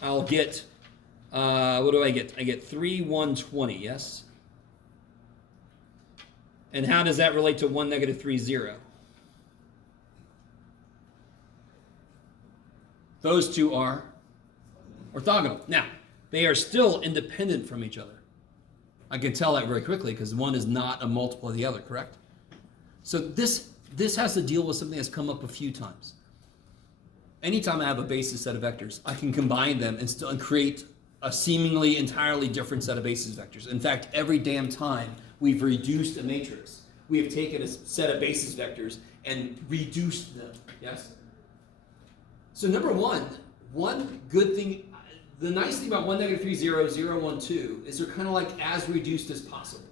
I'll get, what do I get? I get 3, 1, 20, yes? And how does that relate to 1, -3, 0? Those 2 are orthogonal. Now, they are still independent from each other. I can tell that very quickly because one is not a multiple of the other, correct? So this has to deal with something that's come up a few times. Anytime I have a basis set of vectors, I can combine them and still create a seemingly entirely different set of basis vectors. In fact, every damn time we've reduced a matrix, we have taken a set of basis vectors and reduced them. Yes? So number one good thing, the nice thing about 1, -3, 0, 0, 1, 2 is they're kind of like as reduced as possible.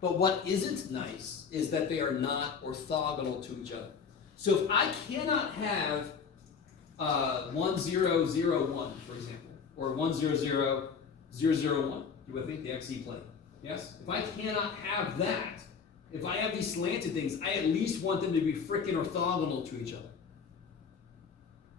But what isn't nice is that they are not orthogonal to each other. So if I cannot have 1, 0, 0, 1, for example, or 1, 0, 0, 0, 0, 1, you with me? The XE plane. Yes? If I cannot have that, if I have these slanted things, I at least want them to be frickin' orthogonal to each other.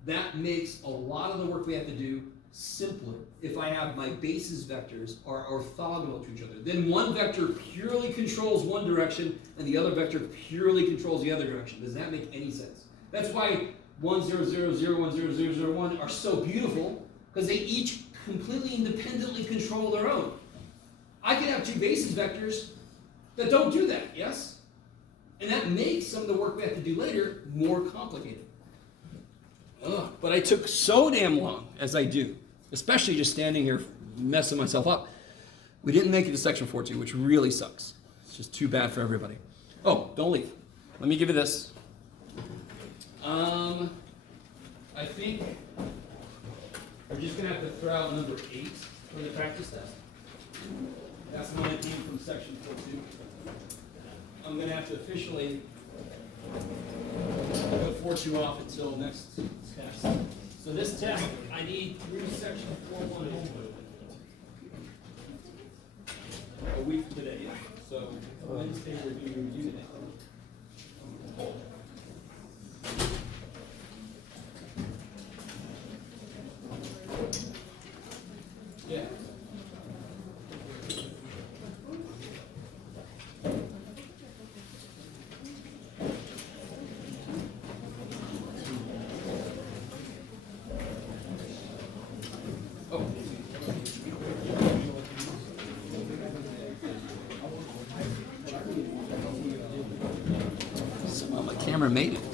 That makes a lot of the work we have to do simpler if I have my basis vectors are orthogonal to each other. Then one vector purely controls one direction and the other vector purely controls the other direction. Does that make any sense? That's why 1, 0, 0, 0, 1, 0, 0, 0, 1 are so beautiful, because they each completely independently control their own. I could have two basis vectors that don't do that, yes? And that makes some of the work we have to do later more complicated. Ugh, but I took so damn long as I do, especially just standing here messing myself up. We didn't make it to section 14, which really sucks. It's just too bad for everybody. Oh, don't leave. Let me give you this. I think we're just going to have to throw out number 8 for the practice test. That's the one that came from section 14. I'm going to have to officially put 4.2 off until next test. So this test, I need through section 4.1 a week from today. So Wednesday we're doing review today. Yeah. Somehow my camera made it.